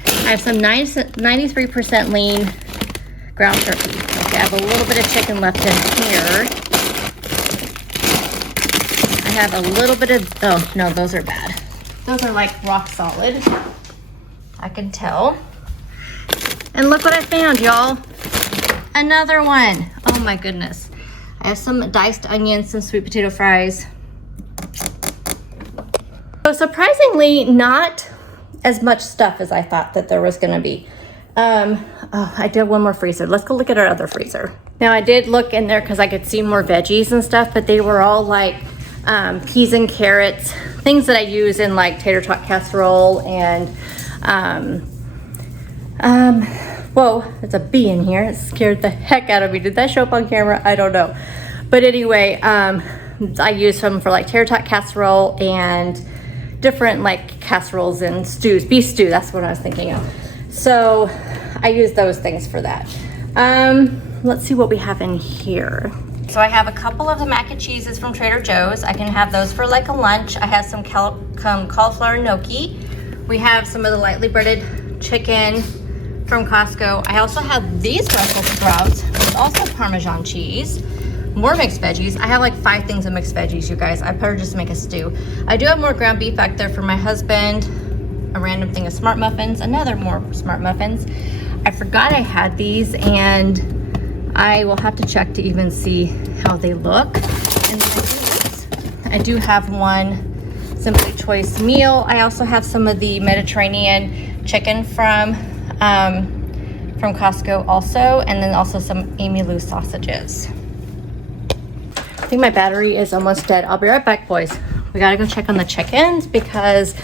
I have some 93% lean ground turkey. Okay, I have a little bit of chicken left in here. I have a little bit of, oh no, those are bad. Those are like rock solid. I can tell. And look what I found, y'all. Another one. Oh my goodness. I have some diced onions, some sweet potato fries. So surprisingly, not as much stuff as I thought that there was gonna be. Oh, I did one more freezer. Let's go look at our other freezer. Now I did look in there because I could see more veggies and stuff, but they were all like peas and carrots, things that I use in like tater tot casserole and whoa, there's a bee in here. It scared the heck out of me. Did that show up on camera? I don't know. But anyway, I use them for like tater tot casserole and different like casseroles and stews. Beef stew, that's what I was thinking of. So I use those things for that. Let's see what we have in here. So I have a couple of the mac and cheeses from Trader Joe's. I can have those for like a lunch. I have some cauliflower gnocchi. We have some of the lightly breaded chicken from Costco. I also have these Brussels sprouts with also Parmesan cheese. More mixed veggies. I have like 5 things of mixed veggies, you guys. I better just make a stew. I do have more ground beef back there for my husband. A random thing of smart muffins, another more smart muffins. I forgot I had these and I will have to check to even see how they look. And then I do have one Simply Choice meal. I also have some of the Mediterranean chicken from Costco also, and then also some Amy Lou sausages. I think my battery is almost dead. I'll be right back, boys. We gotta go check on the chickens because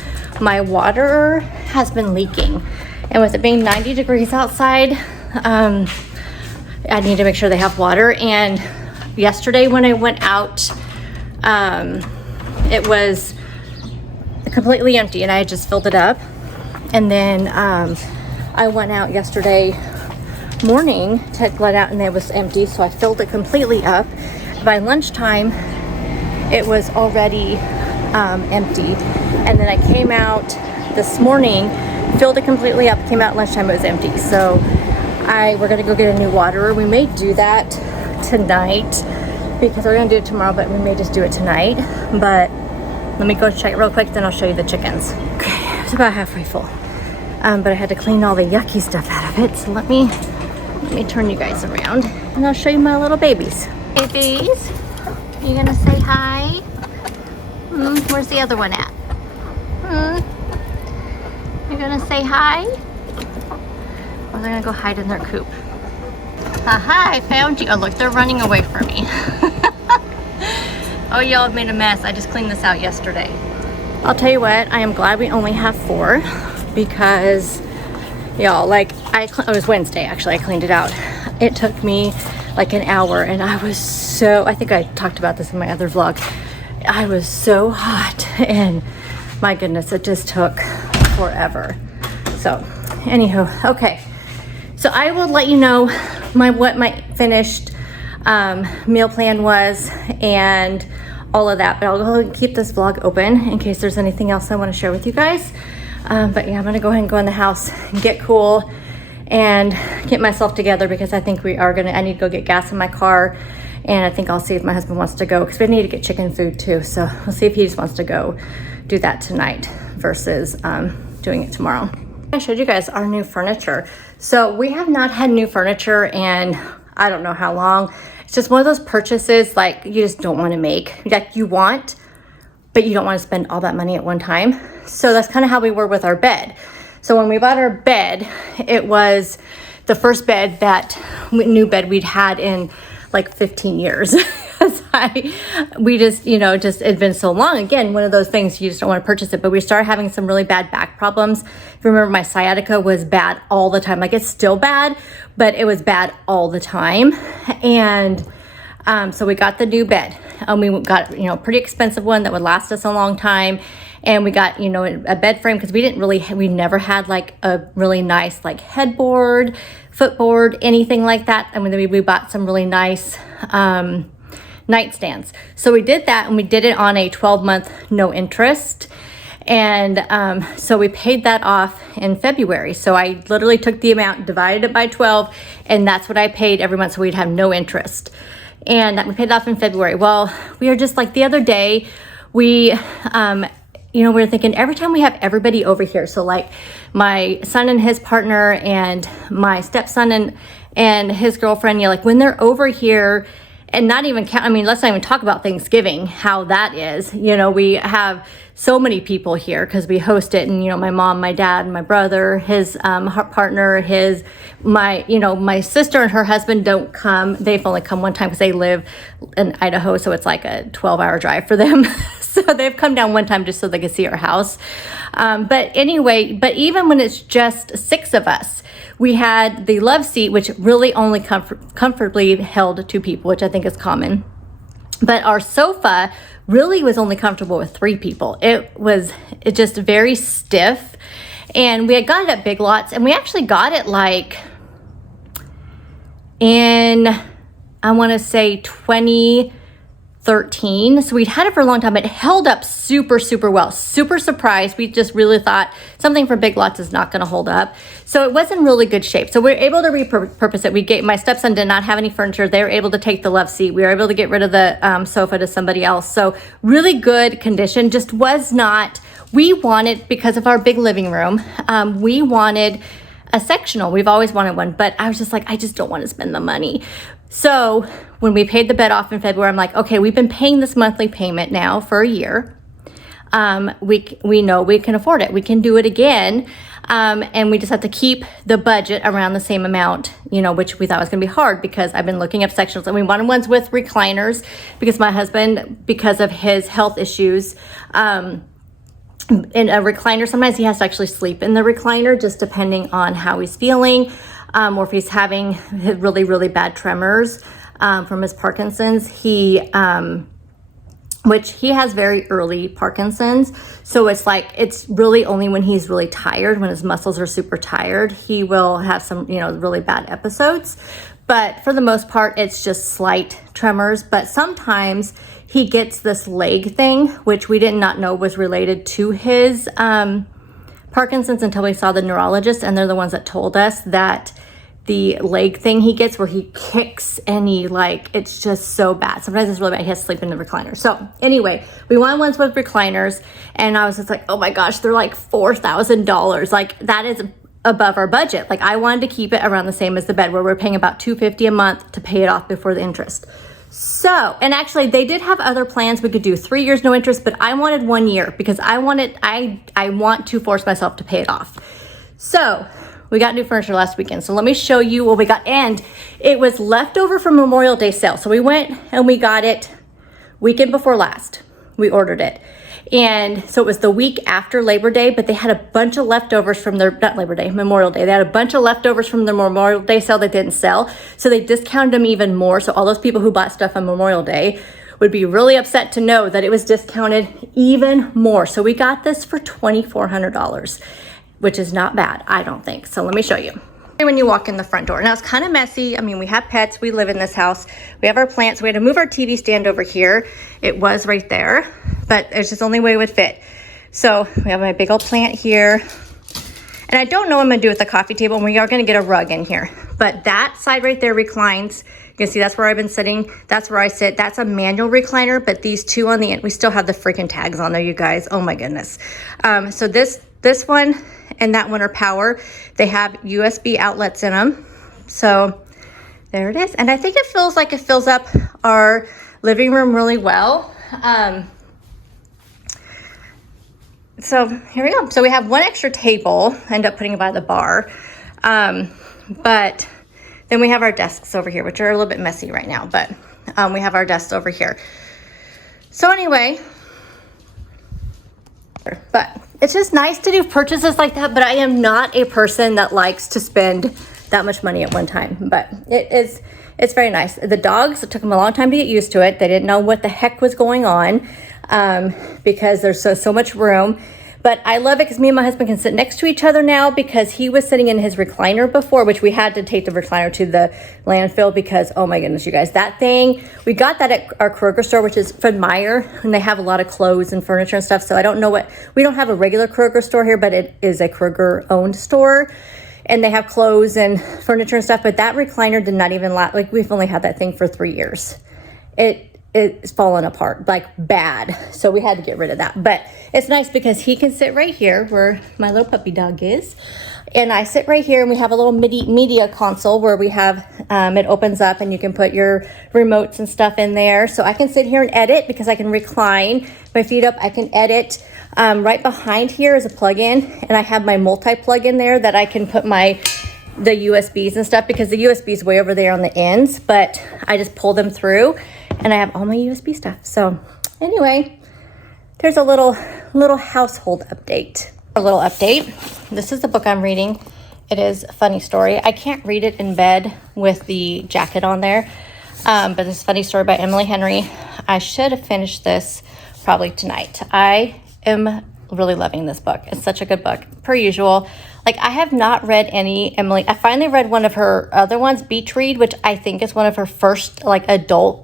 my water has been leaking. And with it being 90 degrees outside, I need to make sure they have water. And yesterday when I went out, it was completely empty and I had just filled it up. And then I went out yesterday morning to let out and it was empty, so I filled it completely up. By lunchtime, it was already empty. And then I came out this morning, filled it completely up, came out lunchtime, it was empty. So we're gonna go get a new waterer. We may do that tonight because we're gonna do it tomorrow, but we may just do it tonight. But let me go check real quick, then I'll show you the chickens. Okay, it's about halfway full. But I had to clean all the yucky stuff out of it. So let me turn you guys around and I'll show you my little babies. Babies, are you gonna say hi? Where's the other one at? You're gonna say hi? Or they're gonna go hide in their coop? Aha, I found you. Oh look, they're running away from me. Oh, y'all have made a mess. I just cleaned this out yesterday. I'll tell you what, I am glad we only have 4 because y'all, like, it was Wednesday actually, I cleaned it out. It took me like an hour and I was so, I think I talked about this in my other vlog. I was so hot and my goodness, it just took forever. So anywho, okay. So I will let you know what my finished meal plan was and all of that, but I'll go ahead and keep this vlog open in case there's anything else I want to share with you guys. But yeah, I'm gonna go ahead and go in the house and get cool and get myself together because I think I need to go get gas in my car, and I think I'll see if my husband wants to go because we need to get chicken food too. So we'll see if he just wants to go do that tonight versus doing it tomorrow. I showed you guys our new furniture. So we have not had new furniture in I don't know how long. It's just one of those purchases like you just don't want to make. Like you want, but you don't want to spend all that money at one time. So that's kind of how we were with our bed. So when we bought our bed, it was the first bed new bed we'd had in like 15 years. We just, it'd been so long. Again, one of those things you just don't want to purchase it, but we started having some really bad back problems. If you remember, my sciatica was bad all the time. Like it's still bad, but it was bad all the time. And so we got the new bed. We got, pretty expensive one that would last us a long time. And we got, you know, a bed frame because we never had like a really nice like headboard, footboard, anything like that. And then we bought some really nice nightstands. So we did that, and we did it on a 12-month no interest. And so we paid that off in February. So I literally took the amount, divided it by 12, and that's what I paid every month, so we'd have no interest. And we paid it off in February. Well, we were just like the other day, we were thinking every time we have everybody over here, so like my son and his partner and my stepson and his girlfriend, you know, like when they're over here, and not even count, I mean, let's not even talk about Thanksgiving, how that is. You know, we have so many people here because we host it, and, you know, my mom, my dad, my brother, his partner, my sister and her husband don't come. They've only come one time because they live in Idaho, so it's like a 12-hour drive for them. So they've come down one time just so they can see our house. But anyway, but even when it's just 6 of us, we had the love seat, which really only comfortably held 2 people, which I think is common. But our sofa really was only comfortable with 3 people. It just very stiff. And we had got it at Big Lots, and we actually got it like in, I want to say 2013. So we'd had it for a long time. It held up super, super well. Super surprised. We just really thought something from Big Lots is not going to hold up. So it was in really good shape. So we were able to repurpose it. My stepson did not have any furniture. They were able to take the love seat. We were able to get rid of the sofa to somebody else. So really good condition. Just was not, we wanted, because of our big living room, we wanted a sectional. We've always wanted one, but I was just like, I just don't want to spend the money. So when we paid the bed off in February, I'm like, okay, we've been paying this monthly payment now for a year. We know we can afford it. We can do it again. And we just have to keep the budget around the same amount, you know, which we thought was going to be hard because I've been looking up sectionals, and we wanted ones with recliners because my husband, because of his health issues, in a recliner, sometimes he has to actually sleep in the recliner, just depending on how he's feeling, or if he's having really, really bad tremors from his Parkinson's. Which he has very early Parkinson's. So it's like, it's really only when he's really tired, when his muscles are super tired, he will have some, you know, really bad episodes. But for the most part, it's just slight tremors. But sometimes he gets this leg thing, which we did not know was related to his Parkinson's until we saw the neurologist, and they're the ones that told us that the leg thing he gets where he kicks and it's just so bad. Sometimes it's really bad. He has to sleep in the recliner. So anyway, we wanted ones with recliners, and I was just like, oh my gosh, they're like $4,000. Like, that is above our budget. Like, I wanted to keep it around the same as the bed, where we're paying about $250 a month to pay it off before the interest. So, and actually they did have other plans. We could do 3 years, no interest, but I wanted 1 year because I want to force myself to pay it off. So we got new furniture last weekend. So let me show you what we got. And it was leftover from Memorial Day sale. So we went and we got it weekend before last. We ordered it. And so it was the week after Labor Day, but they had a bunch of leftovers from their, not Labor Day, Memorial Day. They had a bunch of leftovers from their Memorial Day sale that didn't sell. So they discounted them even more. So all those people who bought stuff on Memorial Day would be really upset to know that it was discounted even more. So we got this for $2,400, which is not bad, I don't think. So let me show you. When you walk in the front door. Now it's kind of messy. I mean, we have pets, we live in this house, we have our plants. We had to move our TV stand over here. It was right there, but it's just the only way it would fit. So we have my big old plant here. And I don't know what I'm gonna do with the coffee table, and we are gonna get a rug in here. But that side right there reclines. You can see that's where I've been sitting. That's where I sit. That's a manual recliner, but these two on the end, we still have the freaking tags on there, you guys. Oh my goodness. So this one and that one are power. They have USB outlets in them. So there it is. And I think it feels like it fills up our living room really well. So here we go. So we have one extra table, end up putting it by the bar. But then we have our desks over here, which are a little bit messy right now, but we have our desks over here. So anyway, but it's just nice to do purchases like that, but I am not a person that likes to spend that much money at one time, but it's very nice. The dogs, it took them a long time to get used to it. They didn't know what the heck was going on. because there's so much room. But I love it because me and my husband can sit next to each other now, because he was sitting in his recliner before, which we had to take the recliner to the landfill because, oh my goodness, you guys, that thing, we got that at our Kroger store, which is Fred Meyer, and they have a lot of clothes and furniture and stuff. So I don't know we don't have a regular Kroger store here, but it is a Kroger owned store. And they have clothes and furniture and stuff, but that recliner did not even last. Like, we've only had that thing for 3 years. It's fallen apart, like bad. So we had to get rid of that. But it's nice because he can sit right here where my little puppy dog is. And I sit right here, and we have a little media console where we have, it opens up and you can put your remotes and stuff in there. So I can sit here and edit because I can recline my feet up. I can edit. Right behind here is a plug-in, and I have my multi-plug in there that I can put the USBs and stuff, because the USB is way over there on the ends, but I just pull them through and I have all my USB stuff. So anyway, there's a little household update. A little update. This is the book I'm reading. It is a funny story. I can't read it in bed with the jacket on there, but this is a funny story by Emily Henry. I should have finished this probably tonight. I am really loving this book. It's such a good book, per usual. Like, I have not read any Emily. I finally read one of her other ones, Beach Read, which I think is one of her first like adult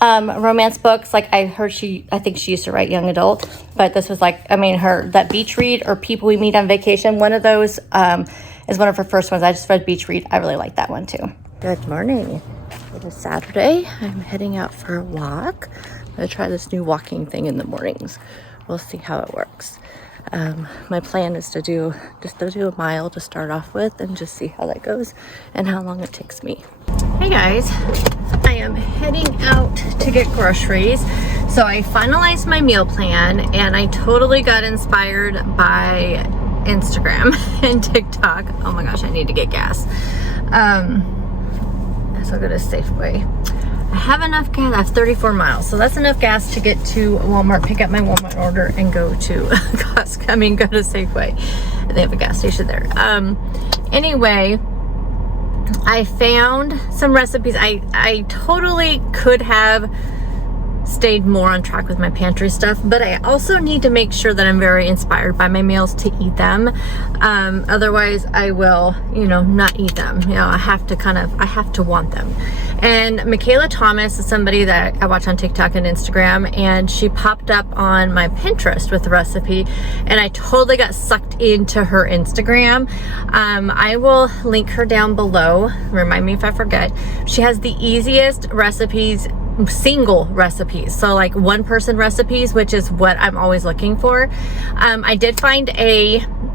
romance books. Like, I think she used to write young adult, but this was like, I mean, that Beach Read or People We Meet on Vacation, one of those is one of her first ones. I just read Beach Read. I really like that one too. Good morning. It is Saturday. I'm heading out for a walk. I'm gonna try this new walking thing in the mornings. We'll see how it works. My plan is to do a mile to start off with and just see how that goes and how long it takes me. Hey guys, I am heading out to get groceries. So I finalized my meal plan, and I totally got inspired by Instagram and TikTok. Oh my gosh, I need to get gas. So I'll go to Safeway. I have enough gas. I have 34 miles, so that's enough gas to get to Walmart, pick up my Walmart order, and go to Costco. I mean, go to Safeway. They have a gas station there. Anyway, I found some recipes. I totally could have stayed more on track with my pantry stuff, but I also need to make sure that I'm very inspired by my meals to eat them. Otherwise I will, not eat them. I have to want them. And Michaela Thomas is somebody that I watch on TikTok and Instagram, and she popped up on my Pinterest with the recipe, and I totally got sucked into her Instagram. I will link her down below. Remind me if I forget. She has the easiest recipes, single recipes, so like one person recipes, which is what I'm always looking for. I did find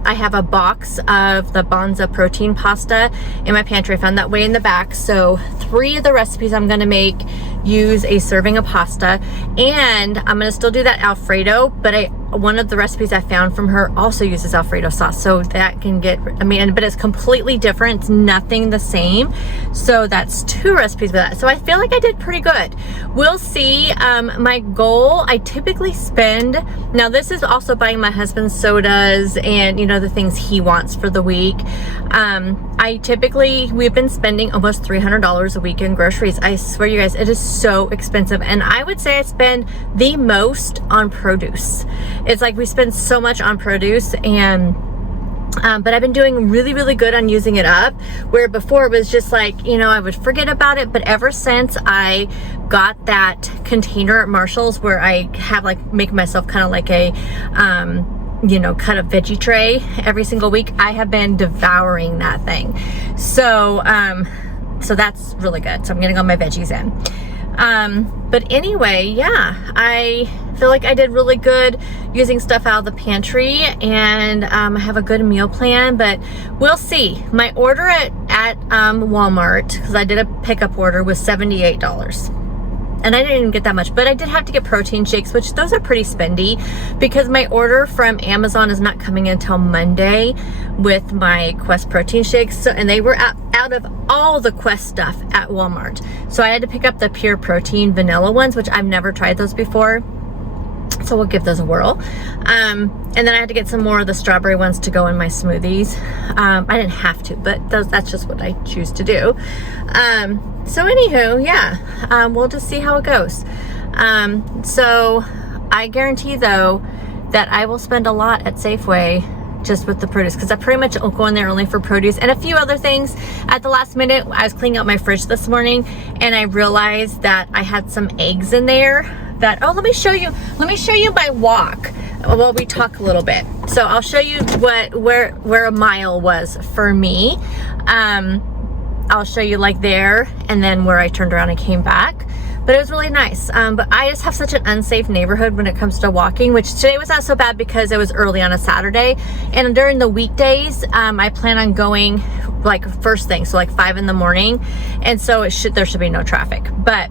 I have a box of the Bonza protein pasta in my pantry. I found that way in the back. So 3 of the recipes I'm gonna make use a serving of pasta, and I'm gonna still do that Alfredo, but one of the recipes I found from her also uses Alfredo sauce, so that can get, but it's completely different. It's nothing the same. So that's 2 recipes with that. So I feel like I did pretty good. We'll see. My goal, I typically spend, now this is also buying my husband sodas and the things he wants for the week. We've been spending almost $300 a week in groceries. I swear you guys, it is so expensive. And I would say I spend the most on produce. It's like we spend so much on produce, and but I've been doing really, really good on using it up, where before it was just like, I would forget about it. But ever since I got that container at Marshall's where I have make myself kind of like a cut a veggie tray every single week, I have been devouring that thing. So so that's really good. So I'm getting all my veggies in. But anyway, yeah, I feel like I did really good using stuff out of the pantry, and I have a good meal plan, but we'll see. My order at Walmart, because I did a pickup order, was $78. And I didn't even get that much, but I did have to get protein shakes, which those are pretty spendy, because my order from Amazon is not coming until Monday with my Quest protein shakes. So, and they were out of all the Quest stuff at Walmart. So I had to pick up the pure protein vanilla ones, which I've never tried those before. So we'll give those a whirl. And then I had to get some more of the strawberry ones to go in my smoothies. I didn't have to, but that's just what I choose to do. So anywho, yeah, we'll just see how it goes. So I guarantee though that I will spend a lot at Safeway just with the produce, because I pretty much go in there only for produce and a few other things. At the last minute, I was cleaning out my fridge this morning and I realized that I had some eggs in there that, oh, let me show you my walk while we talk a little bit. So I'll show you where a mile was for me. I'll show you like there, and then where I turned around and came back. But it was really nice. But I just have such an unsafe neighborhood when it comes to walking, which today was not so bad because it was early on a Saturday. And during the weekdays, I plan on going like first thing, so like 5 in the morning. And so there should be no traffic. But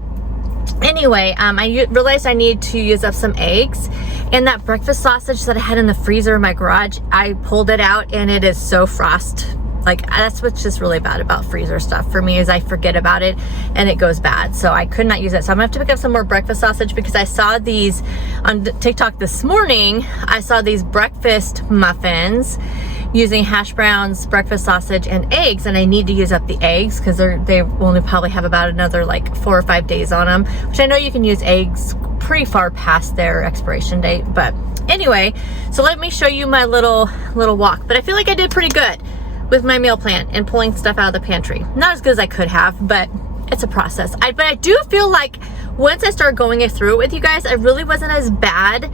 anyway, I realized I need to use up some eggs, and that breakfast sausage that I had in the freezer in my garage, I pulled it out and it is so frost. Like, that's what's just really bad about freezer stuff for me, is I forget about it and it goes bad. So I could not use it. So I'm gonna have to pick up some more breakfast sausage, because I saw these on TikTok this morning. I saw these breakfast muffins using hash browns, breakfast sausage, and eggs, and I need to use up the eggs because they only probably have about another like 4 or 5 days on them, which I know you can use eggs pretty far past their expiration date. But anyway, so let me show you my little walk. But I feel like I did pretty good with my meal plan and pulling stuff out of the pantry. Not as good as I could have, but it's a process. But I do feel like once I started going through it with you guys, it really wasn't as bad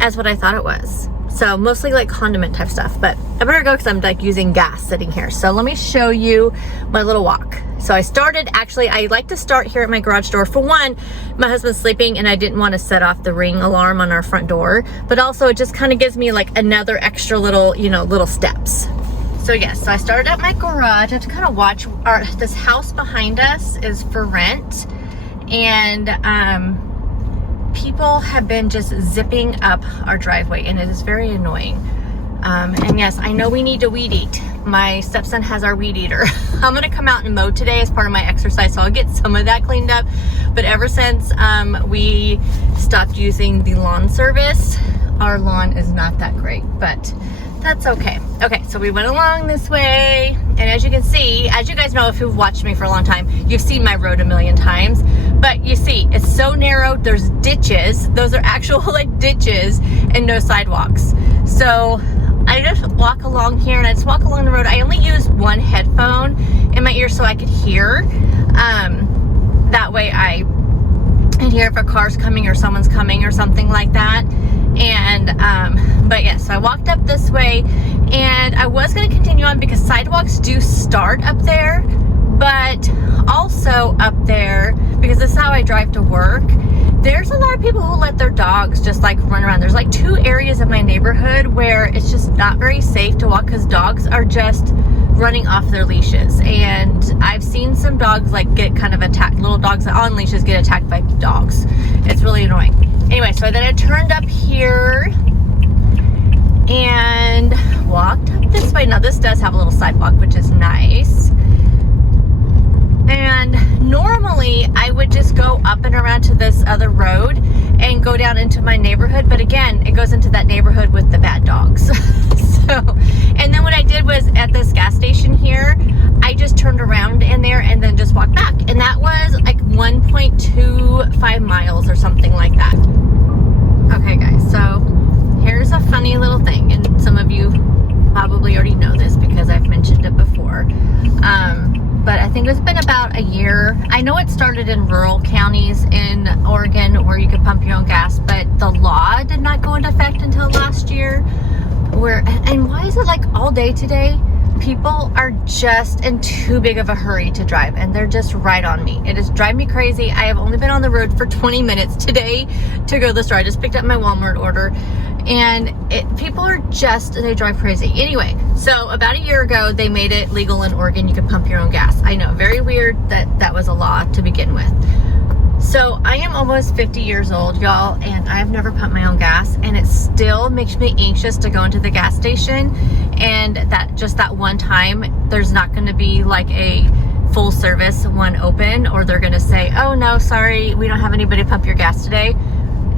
as what I thought it was. So mostly like condiment type stuff, but I better go because I'm like using gas sitting here. So let me show you my little walk. So I started, actually, I like to start here at my garage door. For one, my husband's sleeping and I didn't want to set off the Ring alarm on our front door, but also it just kind of gives me like another extra little, little steps. So yes, so I started at my garage. I have to kind of watch this house behind us is for rent, and people have been just zipping up our driveway, and it is very annoying. And yes, I know we need to weed eat. My stepson has our weed eater. I'm gonna come out and mow today as part of my exercise, so I'll get some of that cleaned up. But ever since we stopped using the lawn service, our lawn is not that great, but that's okay. Okay, so we went along this way, and as you can see, as you guys know, if you've watched me for a long time, you've seen my road a million times. But you see, it's so narrow, there's ditches. Those are actual like ditches and no sidewalks. So I just walk along here, and I just walk along the road. I only use one headphone in my ear so I could hear. That way I can hear if a car's coming or someone's coming or something like that. And but yes, so I walked up this way, and I was going to continue on because sidewalks do start up there, but also up there, because this is how I drive to work, there's a lot of people who let their dogs just like run around. There's like 2 areas of my neighborhood where it's just not very safe to walk because dogs are just running off their leashes, and I've seen some dogs like get kind of attacked. Little dogs on leashes get attacked by dogs. It's really annoying. Anyway, so then I turned up here and walked up this way. Now this does have a little sidewalk, which is nice. And normally I would just go up and around to this other road and go down into my neighborhood, but again, it goes into that neighborhood with the bad dogs. So, and then what I did was at this gas station here, I just turned around in there and then just walked back, and that was like 1.25 miles or something like that. Okay guys, so here's a funny little thing, and some of you probably already know this because I've mentioned it before. But I think it's been about a year. I know it started in rural counties in Oregon where you could pump your own gas, but the law did not go into effect until last year. And why is it like all day today? People are just in too big of a hurry to drive, and they're just right on me. It is driving me crazy. I have only been on the road for 20 minutes today to go to the store. I just picked up my Walmart order, and people are just, they drive crazy. Anyway, so about a year ago, they made it legal in Oregon. You could pump your own gas. I know, very weird that that was a law to begin with. So I am almost 50 years old, y'all, and I've never pumped my own gas, and it still makes me anxious to go into the gas station, and that one time, there's not going to be like a full service one open, or they're going to say, oh no, sorry, we don't have anybody pump your gas today.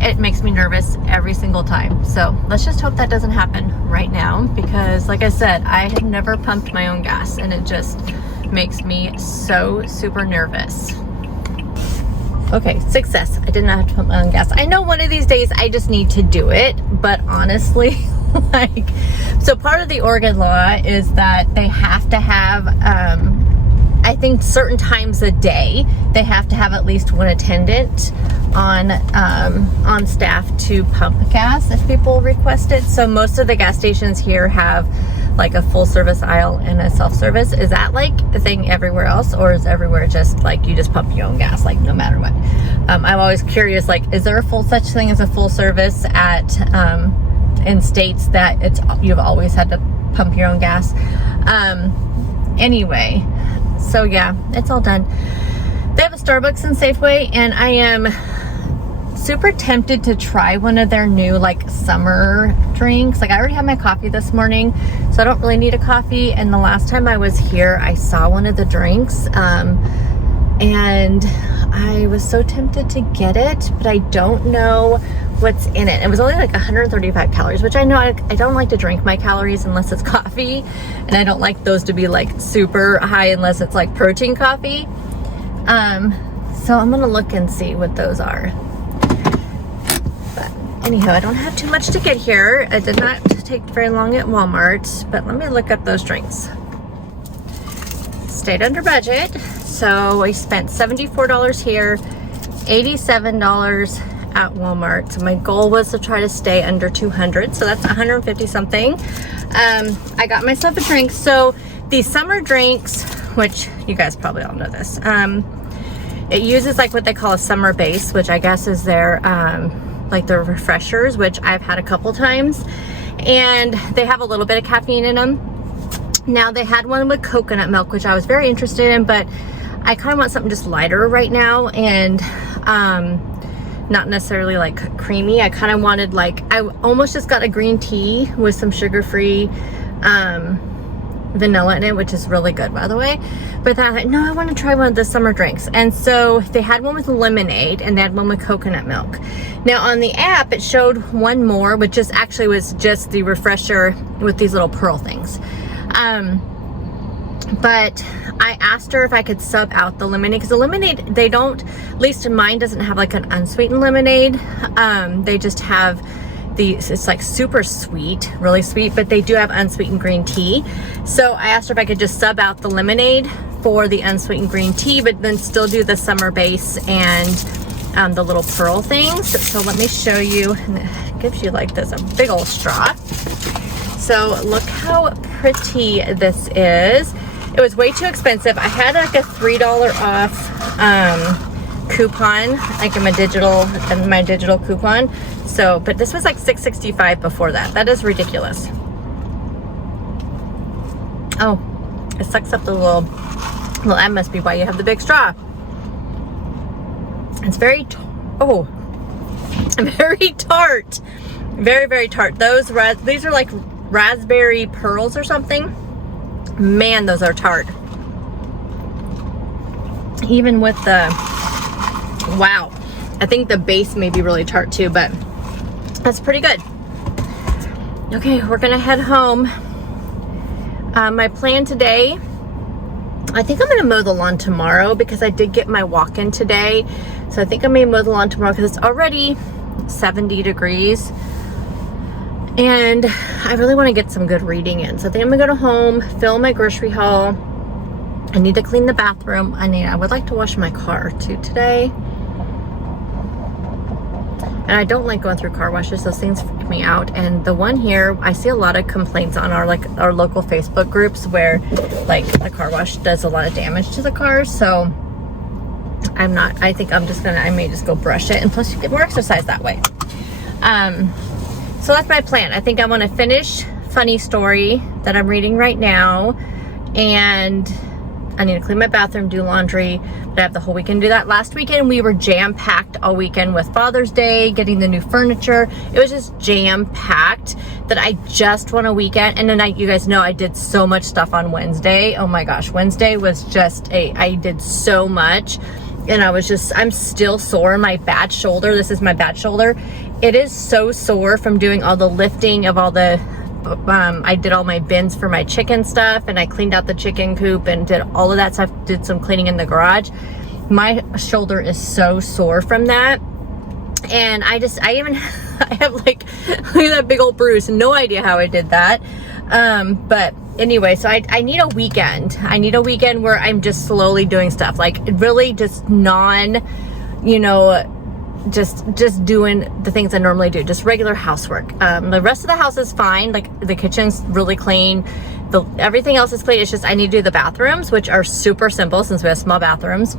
It makes me nervous every single time. So let's just hope that doesn't happen right now, because like I said, I have never pumped my own gas, and it just makes me so super nervous. Okay, success. I did not have to put my own gas. I know one of these days I just need to do it, but honestly, like, so part of the Oregon law is that they have to have, I think certain times a day, they have to have at least one attendant on staff to pump gas if people request it. So most of the gas stations here have like a full service aisle and a self-service. Is that like a thing everywhere else, or is everywhere just like you just pump your own gas, like no matter what? I'm always curious, like, is there a such thing as a full service at in states that you've always had to pump your own gas? Anyway, so yeah, it's all done. They have a Starbucks and Safeway, and I am super tempted to try one of their new like summer drinks. Like, I already had my coffee this morning, so I don't really need a coffee. And the last time I was here, I saw one of the drinks, and I was so tempted to get it, but I don't know what's in it. It was only like 135 calories, which I know I don't like to drink my calories unless it's coffee, and I don't like those to be like super high unless it's like protein coffee. So I'm gonna look and see what those are. But anyhow, I don't have too much to get here. It did not take very long at Walmart, but let me look up those drinks. Stayed under budget. So I spent $74 here, $87 at Walmart. So my goal was to try to stay under 200. So that's 150 something. I got myself a drink. So these summer drinks, which you guys probably all know this, it uses like what they call a summer base, which I guess is their like the refreshers, which I've had a couple times, and they have a little bit of caffeine in them. Now they had one with coconut milk, which I was very interested in, but I kind of want something just lighter right now, and not necessarily like creamy. I kind of wanted, like, I almost just got a green tea with some sugar-free vanilla in it, which is really good, by the way. But then I thought, no, I want to try one of the summer drinks. And so they had one with lemonade, and they had one with coconut milk. Now on the app, it showed one more, which just actually was just the refresher with these little pearl things. But I asked her if I could sub out the lemonade, because the lemonade, they don't, at least mine doesn't have like an unsweetened lemonade. They just have it's like super sweet, really sweet, but they do have unsweetened green tea. So I asked her if I could just sub out the lemonade for the unsweetened green tea, but then still do the summer base and the little pearl things. So let me show you, and it gives you like this, a big old straw. So look how pretty this is. It was way too expensive. I had like a $3 off coupon, like in my digital coupon. So, but this was like $6.65 before that. That is ridiculous. Oh, it sucks up the little, well, that must be why you have the big straw. It's very, very tart. Very, very tart. These are like raspberry pearls or something. Man, those are tart. Even with the, wow. I think the base may be really tart too, but that's pretty good. Okay, we're gonna head home. My plan today, I think I'm gonna mow the lawn tomorrow, because I did get my walk in today. So I think I may mow the lawn tomorrow, because it's already 70 degrees. And I really want to get some good reading in. So I think I'm gonna go home, fill my grocery haul. I need to clean the bathroom. I would like to wash my car too today. And I don't like going through car washes. Those things freak me out. And the one here, I see a lot of complaints on our local Facebook groups where like the car wash does a lot of damage to the cars. So I think I may just go brush it. And plus you get more exercise that way. So that's my plan. I think I want to finish Funny Story that I'm reading right now, and I need to clean my bathroom, do laundry, but I have the whole weekend to do that. Last weekend we were jam-packed all weekend with Father's Day, getting the new furniture. It was just jam-packed that I just want a weekend. And then you guys know I did so much stuff on Wednesday. Oh my gosh, Wednesday was just I did so much. And I'm still sore. My bad shoulder, this is my bad shoulder. It is so sore from doing all the lifting of all the, I did all my bins for my chicken stuff, and I cleaned out the chicken coop and did all of that stuff, did some cleaning in the garage. my shoulder is so sore from that. And I even, I have like, look at that big old bruise. No idea how I did that. But anyway, so I need a weekend. I need a weekend where I'm just slowly doing stuff, like really just you know, just doing the things I normally do, just regular housework. The rest of the house is fine. Like the kitchen's really clean. Everything else is clean. It's just, I need to do the bathrooms, which are super simple since we have small bathrooms.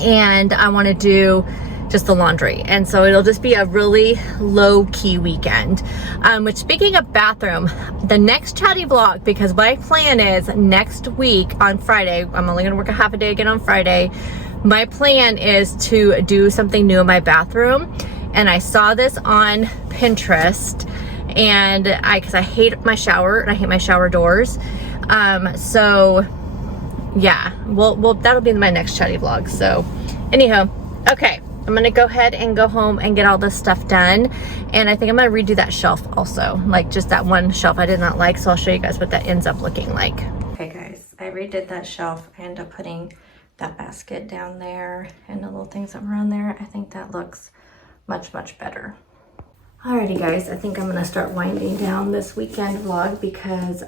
And I want to do just the laundry. And so it'll just be a really low-key weekend. Which, speaking of bathroom, the next chatty vlog, because my plan is next week on Friday, I'm only gonna work a half a day again on Friday. My plan is to do something new in my bathroom. And I saw this on Pinterest, and because I hate my shower and I hate my shower doors. So yeah, well, that'll be my next chatty vlog. So anyhow, okay. I'm gonna go ahead and go home and get all this stuff done. And I think I'm gonna redo that shelf also, like just that one shelf I did not like. So I'll show you guys what that ends up looking like. Okay guys, I redid that shelf. I ended up putting that basket down there and the little things that were on there. I think that looks much, much better. Alrighty guys, I think I'm gonna start winding down this weekend vlog because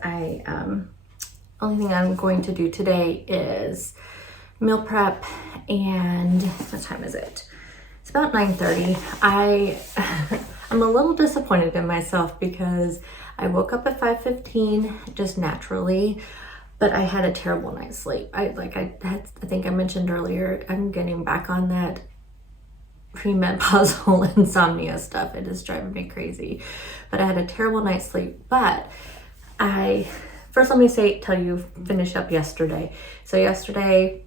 only thing I'm going to do today is meal prep. And what time is it? It's about 9:30. I'm a little disappointed in myself because I woke up at 5:15 just naturally, but I had a terrible night's sleep. I think I mentioned earlier, I'm getting back on that premenopausal insomnia stuff. It is driving me crazy, but I had a terrible night's sleep. But first let me finish up yesterday. So yesterday,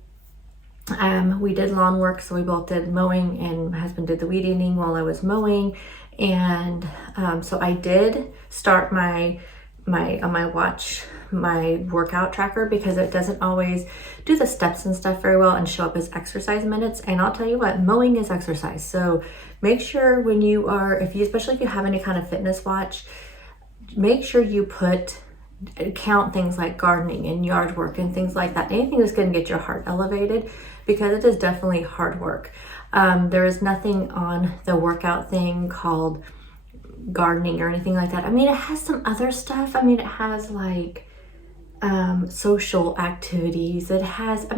we did lawn work, so we both did mowing, and my husband did the weed eating while I was mowing. And so I did start my watch, my workout tracker, because it doesn't always do the steps and stuff very well and show up as exercise minutes. And I'll tell you what, mowing is exercise. So make sure when you are, especially if you have any kind of fitness watch, make sure you count things like gardening and yard work and things like that. Anything that's going to get your heart elevated, because it is definitely hard work. There is nothing on the workout thing called gardening or anything like that. I mean, it has some other stuff. I mean, it has like social activities. It has, I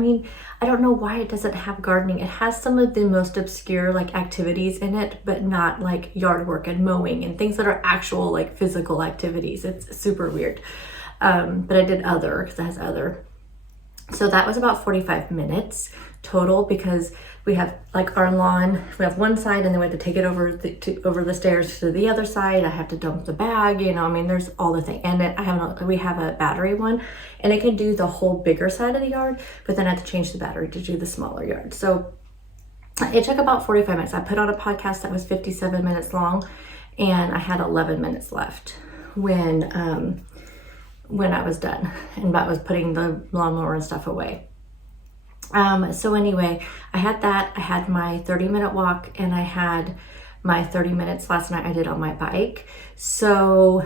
don't know why it doesn't have gardening. It has some of the most obscure like activities in it, but not like yard work and mowing and things that are actual like physical activities. It's super weird. But I did other, because it has other. So that was about 45 minutes total, because we have like our lawn, we have one side, and then we have to take it over the stairs to the other side. I have to dump the bag, there's all the thing. And then we have a battery one, and it can do the whole bigger side of the yard, but then I have to change the battery to do the smaller yard. So it took about 45 minutes. I put on a podcast that was 57 minutes long, and I had 11 minutes left when I was done, and I was putting the lawnmower and stuff away. So anyway, I had that. I had my 30-minute walk, and I had my 30 minutes last night I did on my bike. So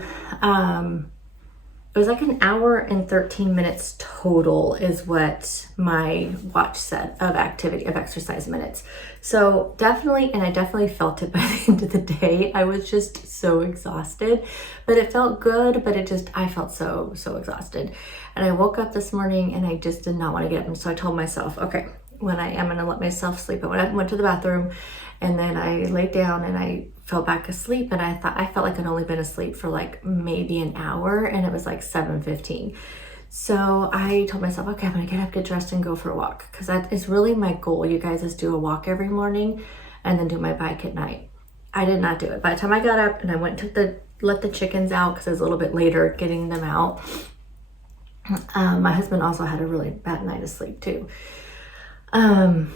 it was like an hour and 13 minutes total is what my watch said of exercise minutes. So definitely, and I definitely felt it by the end of the day. I was just so exhausted, but it felt good, but I felt so exhausted. And I woke up this morning and I just did not want to get up. And so I told myself, okay, when I am going to let myself sleep. But when I went to the bathroom, and then I laid down and I fell back asleep, and I felt like I'd only been asleep for like maybe an hour, and it was like 7:15. So I told myself, okay, I'm gonna get up, get dressed, and go for a walk, because that is really my goal, you guys, is do a walk every morning and then do my bike at night. I did not do it. By the time I got up and I went to let the chickens out, because it was a little bit later getting them out, my husband also had a really bad night of sleep too. And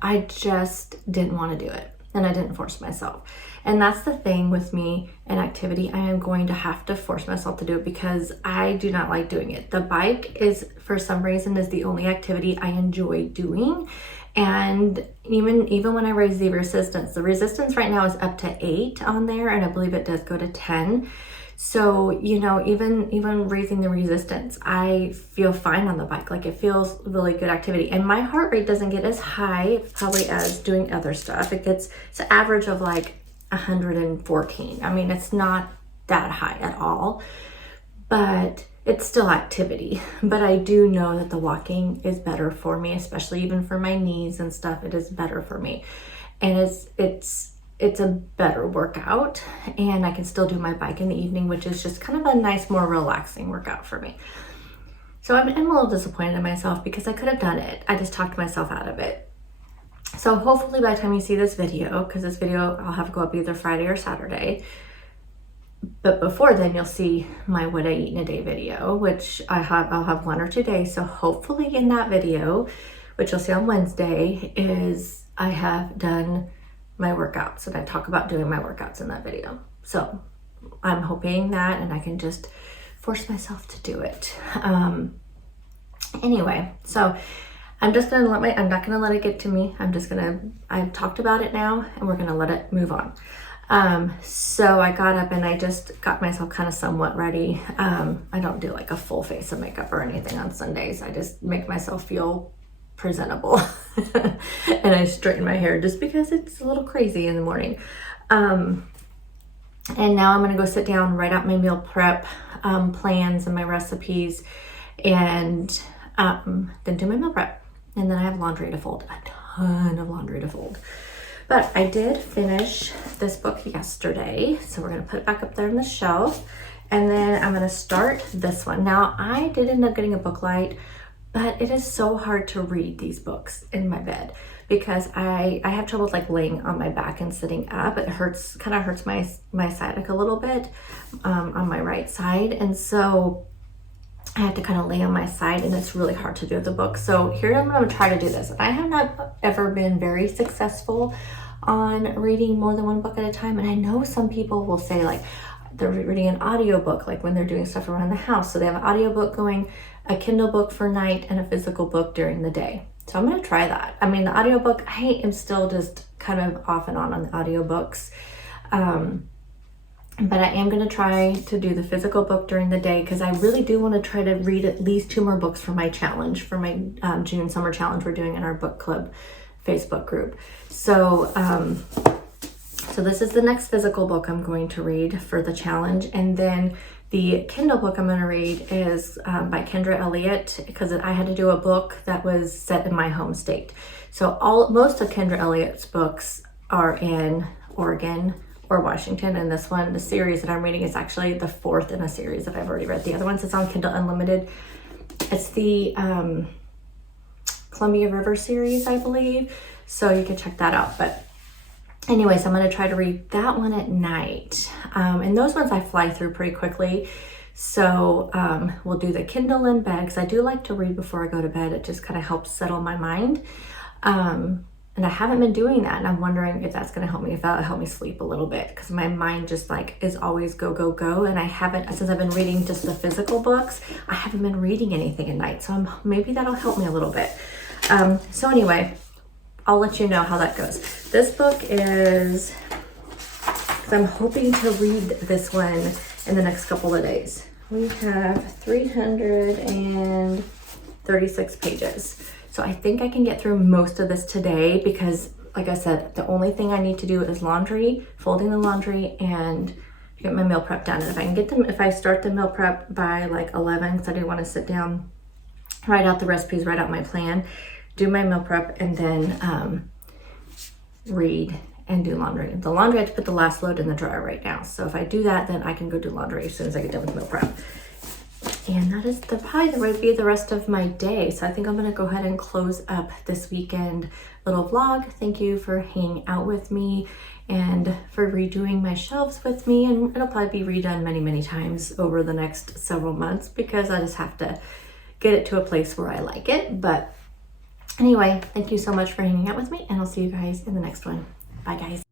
I just didn't want to do it, and I didn't force myself. And that's the thing with me and activity. I am going to have to force myself to do it, because I do not like doing it. The bike is, for some reason, is the only activity I enjoy doing. And even when I raise the resistance right now is up to 8 on there, and I believe it does go to 10. So, you know, even raising the resistance, I feel fine on the bike. Like it feels really good activity. And my heart rate doesn't get as high probably as doing other stuff. It's an average of like 114. I mean, it's not that high at all, but it's still activity. But I do know that the walking is better for me, especially even for my knees and stuff. It is better for me. And it's a better workout, and I can still do my bike in the evening, which is just kind of a nice, more relaxing workout for me. So I'm a little disappointed in myself because I could have done it. I just talked myself out of it. So hopefully by the time you see this video, because this video I'll have to go up either Friday or Saturday, but before then you'll see my what I eat in a day video, which I'll have 1 or 2 days. So hopefully in that video, which you'll see on Wednesday, is I have done my workouts, and I talk about doing my workouts in that video. So I'm hoping that, and I can just force myself to do it. Anyway, so I'm just gonna I'm not gonna let it get to me. I've talked about it now, and we're gonna let it move on. So I got up and I just got myself kind of somewhat ready. I don't do like a full face of makeup or anything on Sundays. I just make myself feel presentable and I straighten my hair just because it's a little crazy in the morning. And now I'm gonna go sit down, write out my meal prep plans and my recipes, and then do my meal prep. And then I have laundry to fold, a ton of laundry to fold. But I did finish this book yesterday, so we're gonna put it back up there on the shelf, and then I'm gonna start this one. Now, I did end up getting a book light, but it is so hard to read these books in my bed because I have trouble like laying on my back and sitting up. It kind of hurts my sciatic a little bit on my right side, and so I have to kind of lay on my side, and it's really hard to do the book. So here I'm going to try to do this. I have not ever been very successful on reading more than one book at a time, and I know some people will say like they're reading an audiobook, like when they're doing stuff around the house. So they have an audiobook going, a Kindle book for night, and a physical book during the day. So I'm going to try that. I mean, the audiobook, I am still just kind of off and on the audiobooks. But I am going to try to do the physical book during the day because I really do want to try to read at least 2 more books for my challenge, for my June summer challenge we're doing in our book club Facebook group. So, so this is the next physical book I'm going to read for the challenge. And then the Kindle book I'm going to read is by Kendra Elliott, because I had to do a book that was set in my home state. So most of Kendra Elliott's books are in Oregon or Washington, and this one, the series that I'm reading, is actually the 4th in a series that I've already read. The other ones, it's on Kindle Unlimited. It's the Columbia River series, I believe, so you can check that out. But anyways, I'm going to try to read that one at night, and those ones I fly through pretty quickly. So we'll do the Kindle in bed, because I do like to read before I go to bed. It just kind of helps settle my mind. And I haven't been doing that, and I'm wondering if that's going to help me, if that'll help me sleep a little bit, because my mind just like is always go, go, go. And I haven't, since I've been reading just the physical books, I haven't been reading anything at night. So maybe that'll help me a little bit. So anyway, I'll let you know how that goes. This book is, because I'm hoping to read this one in the next couple of days. We have 336 pages. So I think I can get through most of this today because, like I said, the only thing I need to do is laundry, folding the laundry, and get my meal prep done. And if I can get them, if I start the meal prep by like 11, because I didn't want to sit down, write out the recipes, write out my plan, do my meal prep, and then read and do laundry. The laundry, I have to put the last load in the dryer right now. So if I do that, then I can go do laundry as soon as I get done with meal prep. And that is probably would be the rest of my day. So I think I'm going to go ahead and close up this weekend little vlog. Thank you for hanging out with me and for redoing my shelves with me. And it'll probably be redone many, many times over the next several months because I just have to get it to a place where I like it. But anyway, thank you so much for hanging out with me, and I'll see you guys in the next one. Bye, guys.